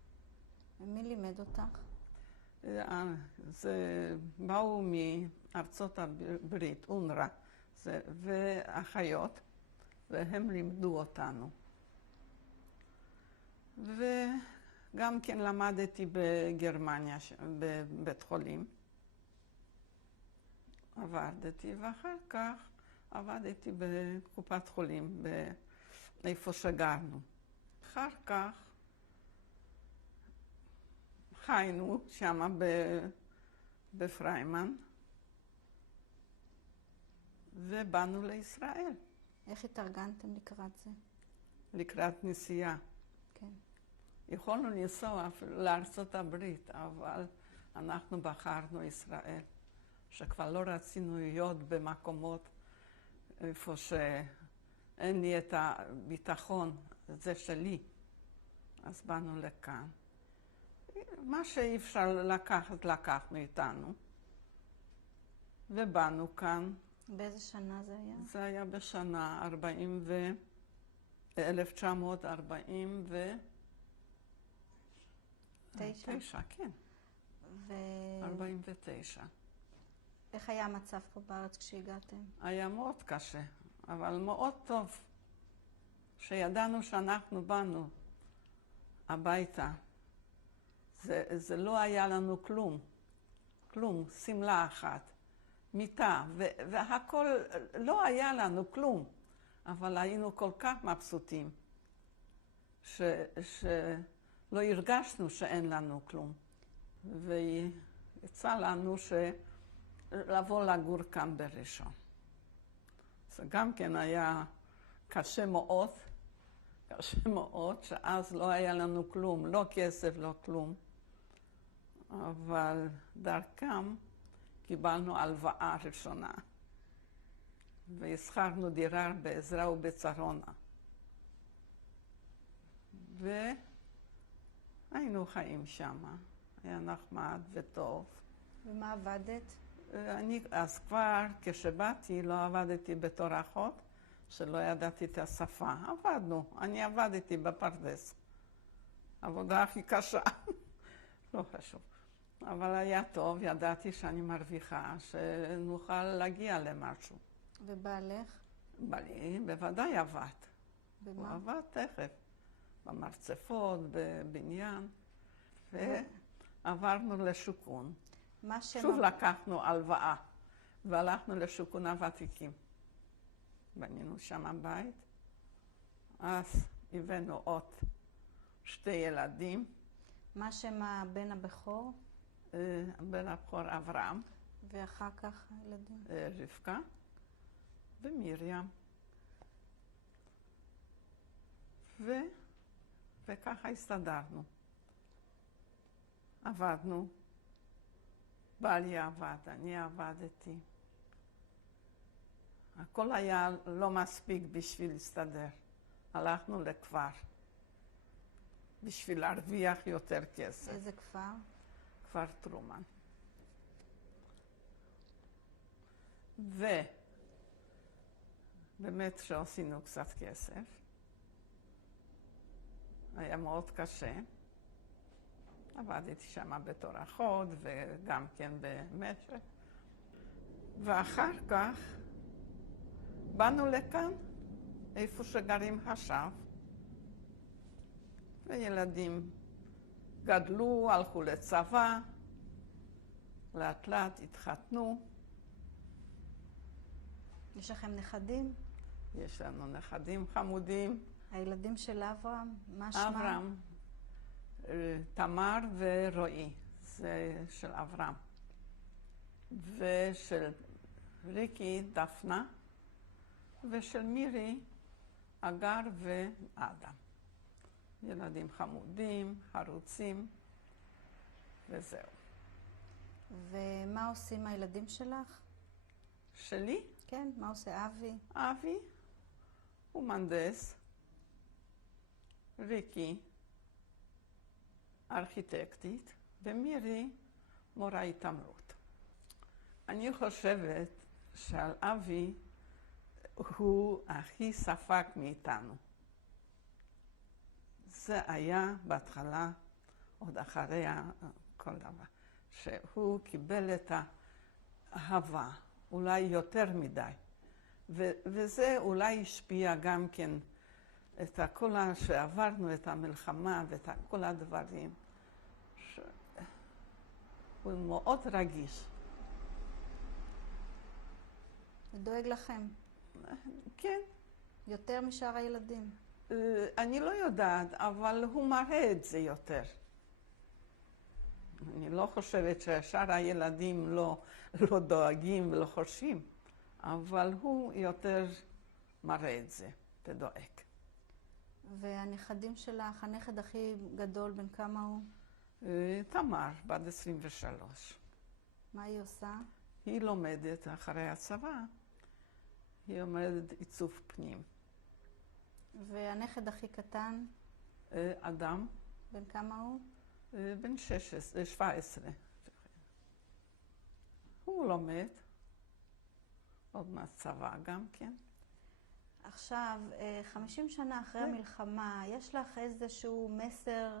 ומי לימד אותך? זה באו מארצות הברית, אונר"א, ואחיות, והם לימדו אותנו. וגם כן למדתי בגרמניה, בבית חולים. עבדתי, ואחר כך עבדתי בקופת חולים, איפה שגרנו. אחר כך חיינו שם בפריימן, ובאנו לישראל. איך התארגנתם לקראת זה? לקראת נסיעה. כן. יכולנו לנסוע אפילו לארצות הברית, אבל אנחנו בחרנו ישראל, שכבר לא רצינו להיות במקומות איפה שאין לי את הביטחון, זה שלי. אז באנו לכאן. מה שאי אפשר לקחת, לקחנו איתנו. ובאנו כאן. באיזה שנה זה היה? זה היה בשנה 1949, כן. 49. איך היה המצב פה בארץ כשהגעתם? היה מאוד קשה, אבל מאוד טוב. שידענו שאנחנו באנו הביתה. זה לא היה לנו כלום. כלום, שמלה אחת, מיטה, והכל לא היה לנו כלום. אבל היינו כל כך מבסוטים, שלא הרגשנו שאין לנו כלום. ויצא לנו לבוא לגור כאן בראשון. זה גם כן היה קשה מאוד, שאז לא היה לנו כלום, לא כסף, לא כלום. אבל דרכם קיבלנו הלוואה ראשונה. והשכרנו דירה בעזרא ובצרונה. והיינו חיים שם. היה נחמד וטוב. ומה עבדת? אז כבר כשבאתי לא עבדתי בתור אחות, שלא ידעתי את השפה. עבדנו, אני עבדתי בפרדס. עבודה הכי קשה. לא חשוב. אבל היה טוב, ידעתי שאני מרוויחה, שנוכל להגיע למשהו. ובעלך? בעלי בוודאי עבד. במה? הוא עבד תכף. במרצפות, בבניין. ועברנו לשיקון. שוב לקחנו הלוואה, והלכנו לשיקון הוותיקים. בנינו שם בית. אז הבאנו עוד 2 ילדים. מה שם הבן הבכור? בן הבכור אברהם. ואחר כך הילדים? רבקה ומרים. וככה הסתדרנו. עבדנו בעלי עבד, אני עבדתי. הכל היה לא מספיק בשביל להסתדר. הלכנו לכפר, בשביל להרוויח יותר כסף. איזה כפר? כפר טרומן. ובאמת שעשינו קצת כסף. היה מאוד קשה. עבדתי שם בתור אחות וגם כן במשק. ואחר כך באנו לכאן, איפה שגרים עכשיו. וילדים גדלו, הלכו לצבא, לאט לאט התחתנו. יש לכם נכדים? יש לנו נכדים חמודים. הילדים של אברהם, מה שמם? אברהם, תמר ורועי, זה של אברהם. ושל ריקי, דפנה, ושל מירי, אגר ואדם. ילדים חמודים, חרוצים, וזהו. ומה עושים הילדים שלך? שלי? כן, מה עושה אבי? אבי הוא מהנדס, ריקי ארכיטקטית, ומירי מורה התעמלות. אני חושבת שעל אבי הוא הכי ספק מאיתנו. זה היה בהתחלה, עוד אחרי כל דבר, שהוא קיבל את האהבה, אולי יותר מדי. וזה אולי השפיע גם כן את כל שעברנו, את המלחמה ואת כל הדברים. הוא מאוד רגיש. ודואג לכם? כן. יותר משאר הילדים? אני לא יודעת, אבל הוא מראה את זה יותר. אני לא חושבת ששאר הילדים לא דואגים ולא חושבים, אבל הוא יותר מראה את זה ודואג. והנכדים שלך, הנכד הכי גדול, בן כמה הוא? תמר, בת 23. מה היא עושה? היא לומדת אחרי הצבא, היא לומדת עיצוב פנים. והנכד הכי קטן? אדם. בן כמה הוא? בן 17. הוא לומד, עוד מהצבא גם כן. עכשיו, 50 שנה אחרי המלחמה, יש לך איזשהו מסר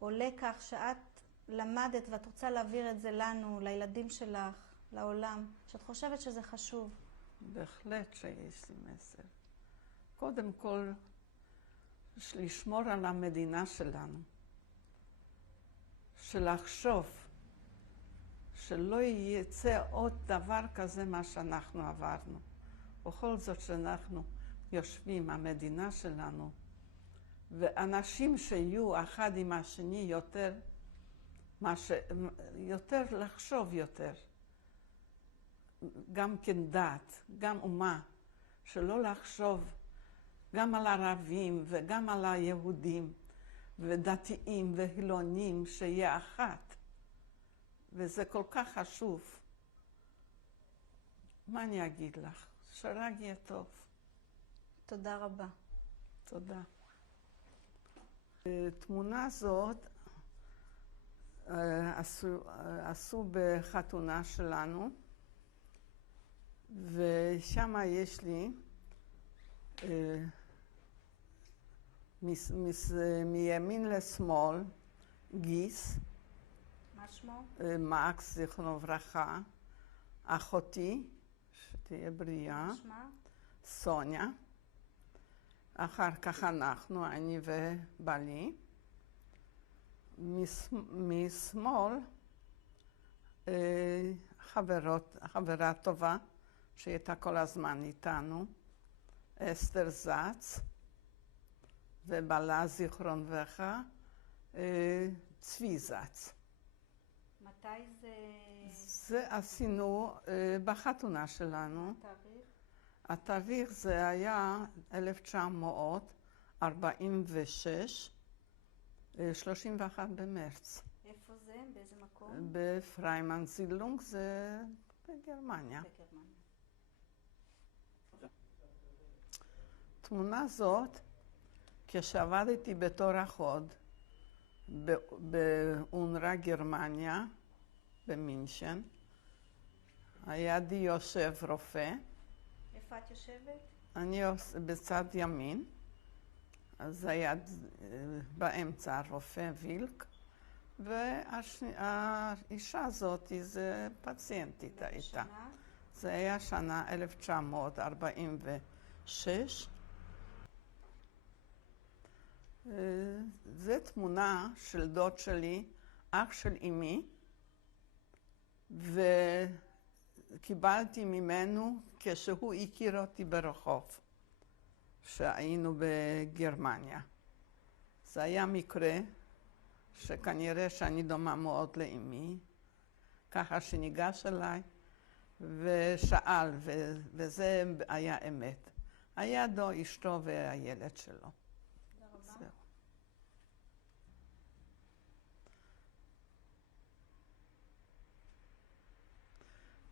או לקח שאת למדת ואת רוצה להעביר את זה לנו, לילדים שלך, לעולם, שאת חושבת שזה חשוב? בהחלט שיש לי מסר. קודם כל, לשמור על המדינה שלנו. שלחשוב שלא יצא עוד דבר כזה מה שאנחנו עברנו. בכל זאת שאנחנו יושבים, המדינה שלנו, ואנשים שיהיו אחד עם השני יותר לחשוב יותר. גם כן דת, גם אומה, שלא לחשוב גם על ערבים וגם על היהודים, ודתיים והילונים, שיהיה אחת. וזה כל כך חשוב. מה אני אגיד לך? שרק יהיה טוב. תודה רבה. תודה. תמונה זאת עשו בחתונה שלנו, ושם יש לי מימין לשמאל גיס, מה שמו? מקס, זיכרונו לברכה, אחותי, שתהיה בריאה, מה שמה? סוניה, אחר כך אנחנו, אני ובעלי, משמאל חברה טובה שהייתה כל הזמן איתנו, אסתר זץ, ובעלה זיכרון לברכה, צבי זץ. מתי זה? זה עשינו בחתונה שלנו. התאריך? התאריך זה היה 1946, 31 במרץ. איפה זה? באיזה מקום? מקום? בפריימנזילונג, זה בגרמניה. בגרמניה. תמונה זאת, כשעבדתי בתור אחות באונר"א גרמניה, במינכן, לידי יושב רופא. איפה את יושבת? אני בצד ימין, אז היה באמצע הרופא וילק, והאישה הזאת זה פציינטית הייתה. זה היה שנה 1946. זו תמונה של דוד שלי, אח של אמי, וקיבלתי ממנו כשהוא הכיר אותי ברחוב, שהיינו בגרמניה. זה היה מקרה שכנראה שאני דומה מאוד לאמי, ככה שניגש אליי ושאל, וזה היה אמת. היה דו אשתו והילד שלו. תודה רבה. זהו.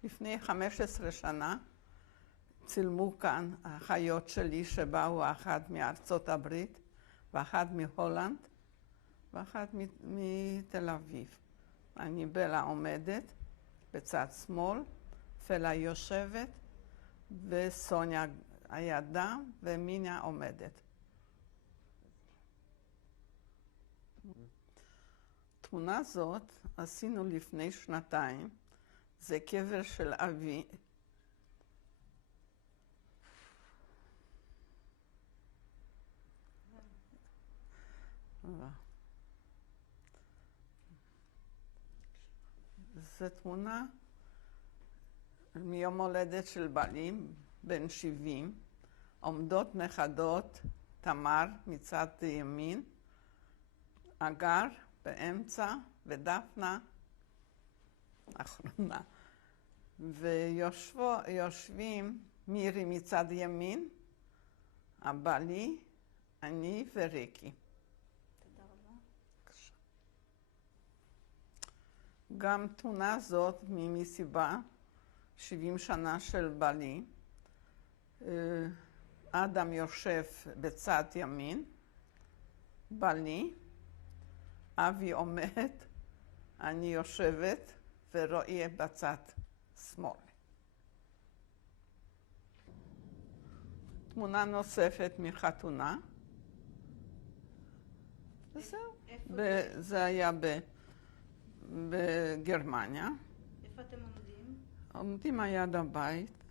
לפני 15 שנה צילמו כאן האחיות שלי שבאו, אחת מארצות הברית ואחת מהולנד ואחת מתל אביב. אני בלה עומדת בצד שמאל, פלה יושבת וסוניה הידה ומיניה עומדת. תמונה זאת עשינו לפני שנתיים, זה קבר של אבי. זו תמונה מיום הולדת של בעלי, בן 70, עומדות נכדות, תמר מצד ימין, אגר באמצע ודפנה אחרונה. ויושבים מירי מצד ימין, הבעלי, אני וריקי. תודה רבה. גם תמונה זאת ממסיבה, 70 שנה של בעלי. אדם יושב בצד ימין, בעלי, אבי עומד, אני יושבת ורועי בצד שמאל. תמונה נוספת מחתונה. וזהו. זה היה בגרמניה. איפה אתם עומדים? עומדים על יד הבית.